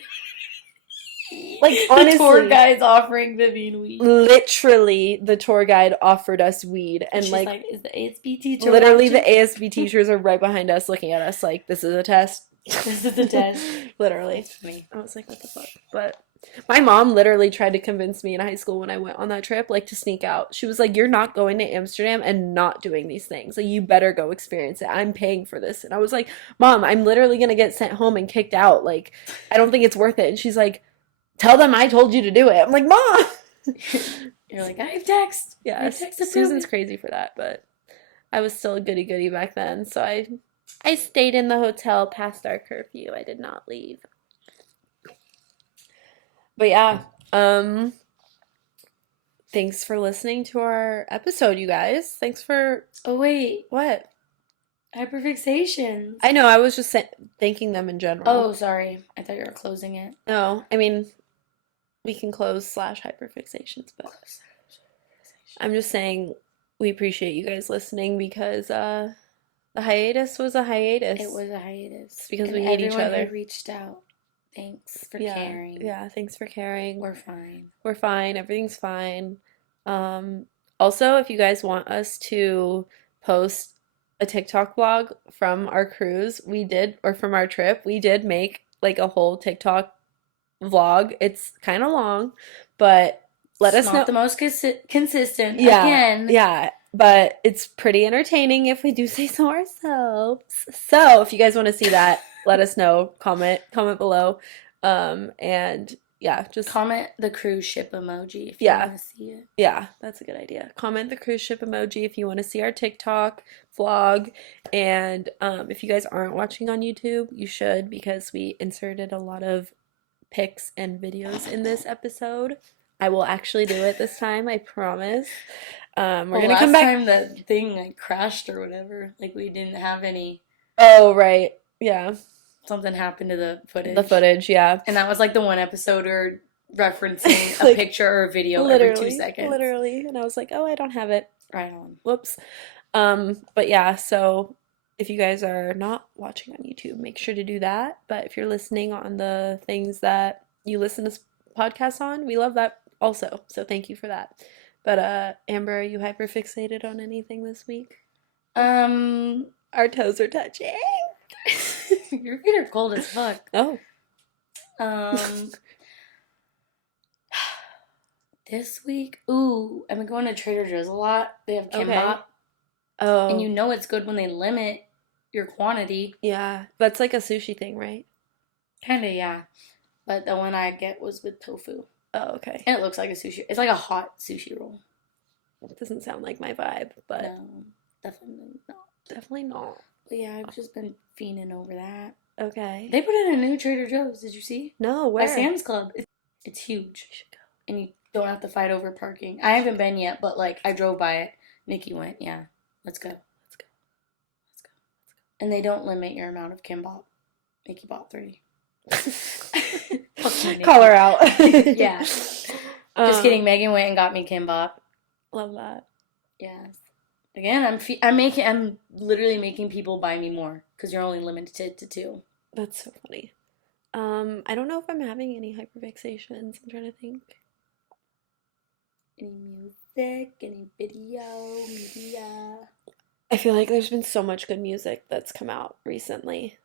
Like, honestly, the tour guide's offering Vivian weed. Literally, the tour guide offered us weed, and she's like, is the ASB teacher literally watching? the ASB teachers are right behind us, looking at us like, "This is a test." This is a test. Literally. That's funny. I was like, "What the fuck?" But my mom literally tried to convince me in high school when I went on that trip, like, to sneak out. She was like, "You're not going to Amsterdam and not doing these things. Like, you better go experience it. I'm paying for this." And I was like, "Mom, I'm literally gonna get sent home and kicked out. Like, I don't think it's worth it." And she's like, "Tell them I told you to do it." I'm like, "Mom!" You're like, I have text. Yeah, Susan's crazy for that, but I was still a goody-goody back then, so I stayed in the hotel past our curfew. I did not leave. But yeah, thanks for listening to our episode, you guys. Thanks for Oh, wait. what? Hyperfixations. I know, I was just thanking them in general. Oh, sorry. I thought you were closing it. No, I mean, we can close / hyperfixations, but I'm just saying we appreciate you guys listening because the hiatus was a hiatus. It was a hiatus. Because And we hate each everyone other. who reached out. Thanks for Yeah, caring. yeah, thanks for caring. We're fine. We're fine. Everything's fine. Also, if you guys want us to post a TikTok vlog from our cruise, or from our trip, we did make like a whole TikTok vlog. It's kind of long, but let us know. Not the most consistent. Yeah, Again. yeah, but it's pretty entertaining if we do say so ourselves. So if you guys want to see that, let us know. Comment below. And yeah, just comment the cruise ship emoji if you want to see it. Yeah, that's a good idea. Comment the cruise ship emoji if you want to see our TikTok vlog. And if you guys aren't watching on YouTube, you should, because we inserted a lot of pics and videos in this episode. I will actually do it this time, I promise. We're gonna come back. Last time that thing like crashed or whatever, like we didn't have any. Oh, right. Yeah. Something happened to the footage. The footage, yeah. And that was like the one episode or referencing like, a picture or a video every 2 seconds. Literally. And I was like, oh, I don't have it. Right on. Whoops. But yeah, so if you guys are not watching on YouTube, make sure to do that. But if you're listening on the things that you listen to podcasts on, we love that also. So thank you for that. But Amber, are you hyperfixated on anything this week? Our toes are touching. Your feet are cold as fuck. Oh. This week, I've been going to Trader Joe's a lot. They have kimbap. Okay. Oh. And you know it's good when they limit your quantity. Yeah. That's like a sushi thing, right? Kinda, yeah. But the one I get was with tofu. Oh, okay. And it looks like a sushi. It's like a hot sushi roll. It doesn't sound like my vibe, but... No, definitely not. Definitely not. But yeah, I've just been fiending over that. Okay. They put in a new Trader Joe's. Did you see? No, where? By Sam's Club. It's huge. You should go. And you don't have to fight over parking. I haven't been yet, but like I drove by it. Nikki went. Yeah, let's go. Let's go. Let's go. And they don't limit your amount of kimbap. Nikki bought 3. Call her out. Yeah. Just kidding. Megan went and got me kimbap. Love that. Yes. Again, I'm literally making people buy me more because you're only limited to 2. That's so funny. I don't know if I'm having any hyperfixations. I'm trying to think. Any music, any video, media. I feel like there's been so much good music that's come out recently.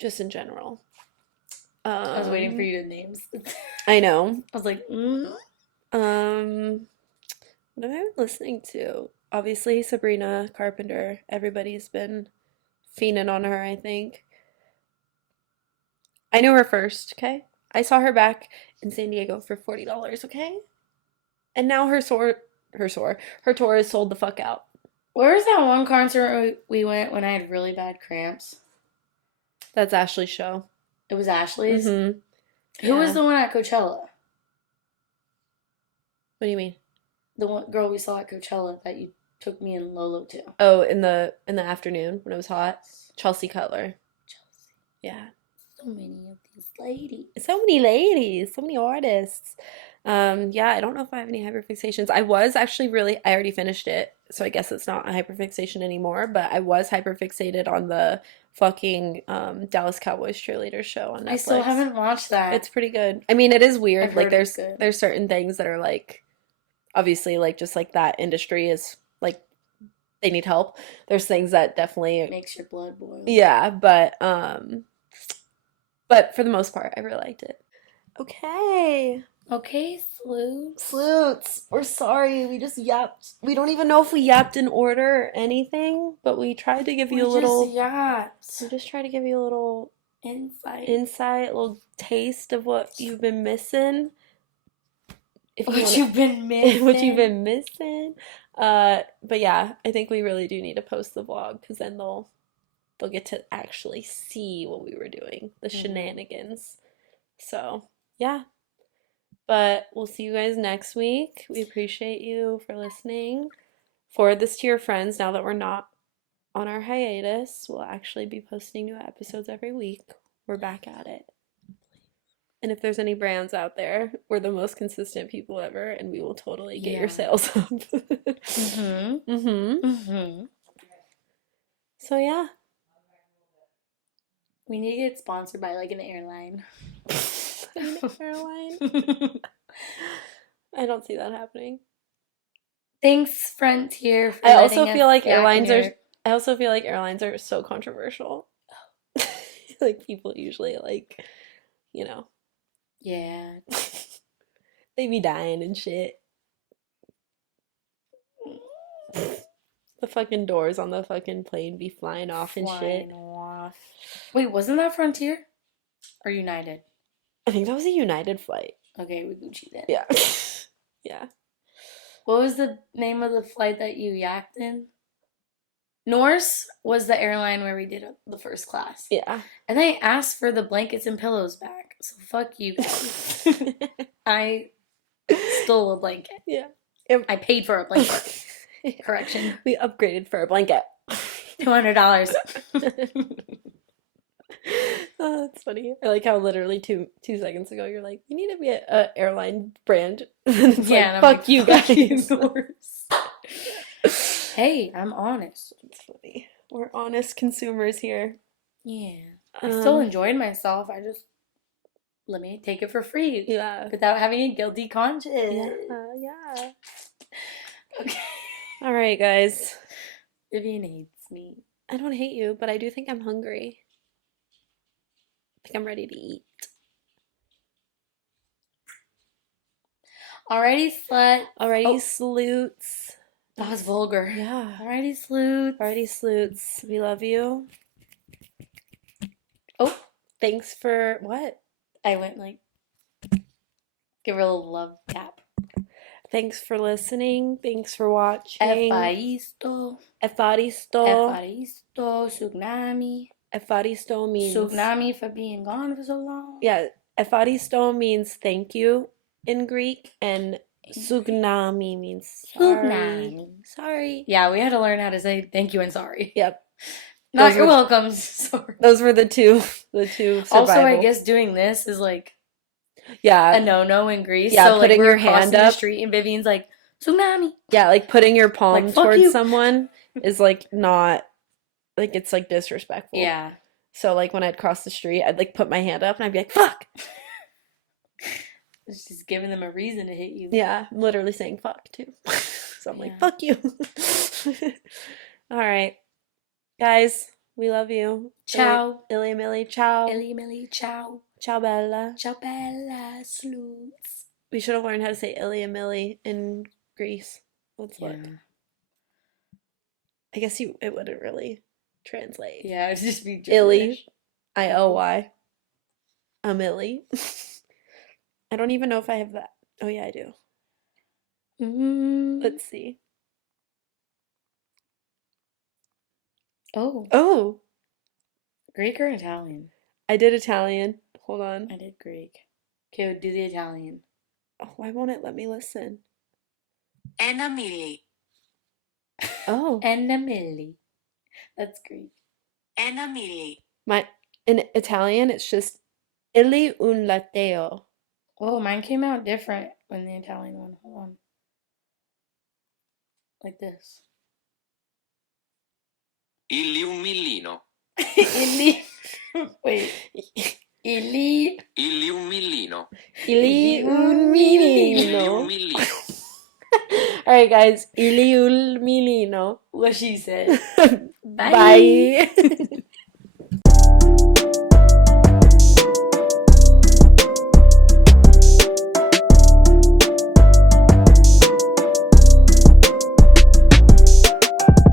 Just in general. I was waiting for you to names. I know. I was like, What have I been listening to? Obviously, Sabrina Carpenter. Everybody's been fiending on her, I think. I knew her first, okay? I saw her back in San Diego for $40, okay? And now her tour is sold the fuck out. Where's that one concert we went when I had really bad cramps? That's Ashley's show. It was Ashley's? Mm-hmm. Who was the one at Coachella? What do you mean? The one girl we saw at Coachella that you took me and Lolo to. Oh, in the afternoon when it was hot. Chelsea Cutler. Chelsea. Yeah. So many of these ladies. So many ladies. So many artists. Yeah, I don't know if I have any hyperfixations. I was actually I already finished it, so I guess it's not a hyperfixation anymore, but I was hyperfixated on the fucking Dallas Cowboys cheerleader show on Netflix. I still haven't watched that. It's pretty good. I mean, it is weird. I've like heard it's good. There's certain things that are like, obviously, like just like that industry is like they need help. There's things that definitely makes your blood boil. Yeah, but for the most part, I really liked it. Okay. Okay, Sluts. We're sorry. We just yapped. We don't even know if we yapped in order or anything, but we tried to give you a little. We just tried to give you a little insight, a little taste of what you've been missing. What you've been missing. But yeah, I think we really do need to post the vlog because then they'll get to actually see what we were doing, the shenanigans. So yeah. But we'll see you guys next week. We appreciate you for listening. Forward this to your friends now that we're not on our hiatus. We'll actually be posting new episodes every week. We're back at it. And if there's any brands out there, we're the most consistent people ever, and we will totally get your sales up. So yeah. We need to get sponsored by like an airline. An airline? I don't see that happening. Thanks, Frontier. For I also feel like airlines are so controversial. Like people usually like, you know. Yeah. They be dying and shit. The fucking doors on the fucking plane be flying off and shit. Off. Wait, wasn't that Frontier? Or United? I think that was a United flight. Okay, we Gucci then. Yeah. Yeah. What was the name of the flight that you yacked in? Norse was the airline where we did the first class. Yeah. And they asked for the blankets and pillows back. So fuck you guys. I stole a blanket. Yeah. I paid for a blanket. Correction. We upgraded for a blanket. $200. Oh, that's funny. I like how literally two seconds ago you're like, you need to be a airline brand. And it's yeah, like, fuck you guys. Hey, I'm honest. It's funny. We're honest consumers here. Yeah. I still enjoyed myself. I just let me take it for free. Yeah. Without having a guilty conscience. Yeah. Okay. All right, guys. Vivian hates me. I don't hate you, but I do think I'm hungry. I think I'm ready to eat. Alrighty, slut. Alrighty, sleuts. That was vulgar. Yeah. Alrighty, sleuts. Alrighty, sleuts. We love you. Oh, thanks for what? I went like, give her a little love tap. Thanks for listening. Thanks for watching. Efaristo. Efaristo. Efaristo. Sugnami. Efaristo means... Sugnami for being gone for so long. Yeah. Efaristo means thank you in Greek. And sugnami means sorry. Sugnami. Sorry. Yeah, we had to learn how to say thank you and sorry. Yep. Not your welcome. Sorry. Those were the two survival. Also, I guess doing this is like... Yeah. A no-no in Greece. Yeah, so, putting like, your hand up the street and Vivian's like, tsunami. Yeah, like putting your palm Like, fuck towards you. someone is like not, like it's like disrespectful. Yeah. So like when I'd cross the street, I'd like put my hand up and I'd be like, fuck. It's just giving them a reason to hit you. Yeah, I'm literally saying fuck too. So I'm like, fuck you. All right. Guys, we love you. Ciao. Illy Millie, ciao. Illy Millie, ciao. Ciao Bella. Ciao Bella, sluts. We should have learned how to say Illy and Millie in Greece. Let's look. I guess it wouldn't really translate. Yeah, it'd just be Illy. ILY. A Millie. I don't even know if I have that. Oh yeah, I do. Let's see. Oh. Greek or Italian? I did Italian. Hold on. I did Greek. Okay, do the Italian. Oh, why won't it let me listen? Enamili. Oh. Enamili. That's Greek. Enamili. In Italian, it's just Illy un lateo. Oh, mine came out different when the Italian one. Hold on. Like this. Illi un millino. Illy. Wait. Illy. Illi un millino. Illy un Illi milino. un millino. Alright, guys. Illy un milino. What she said. Bye.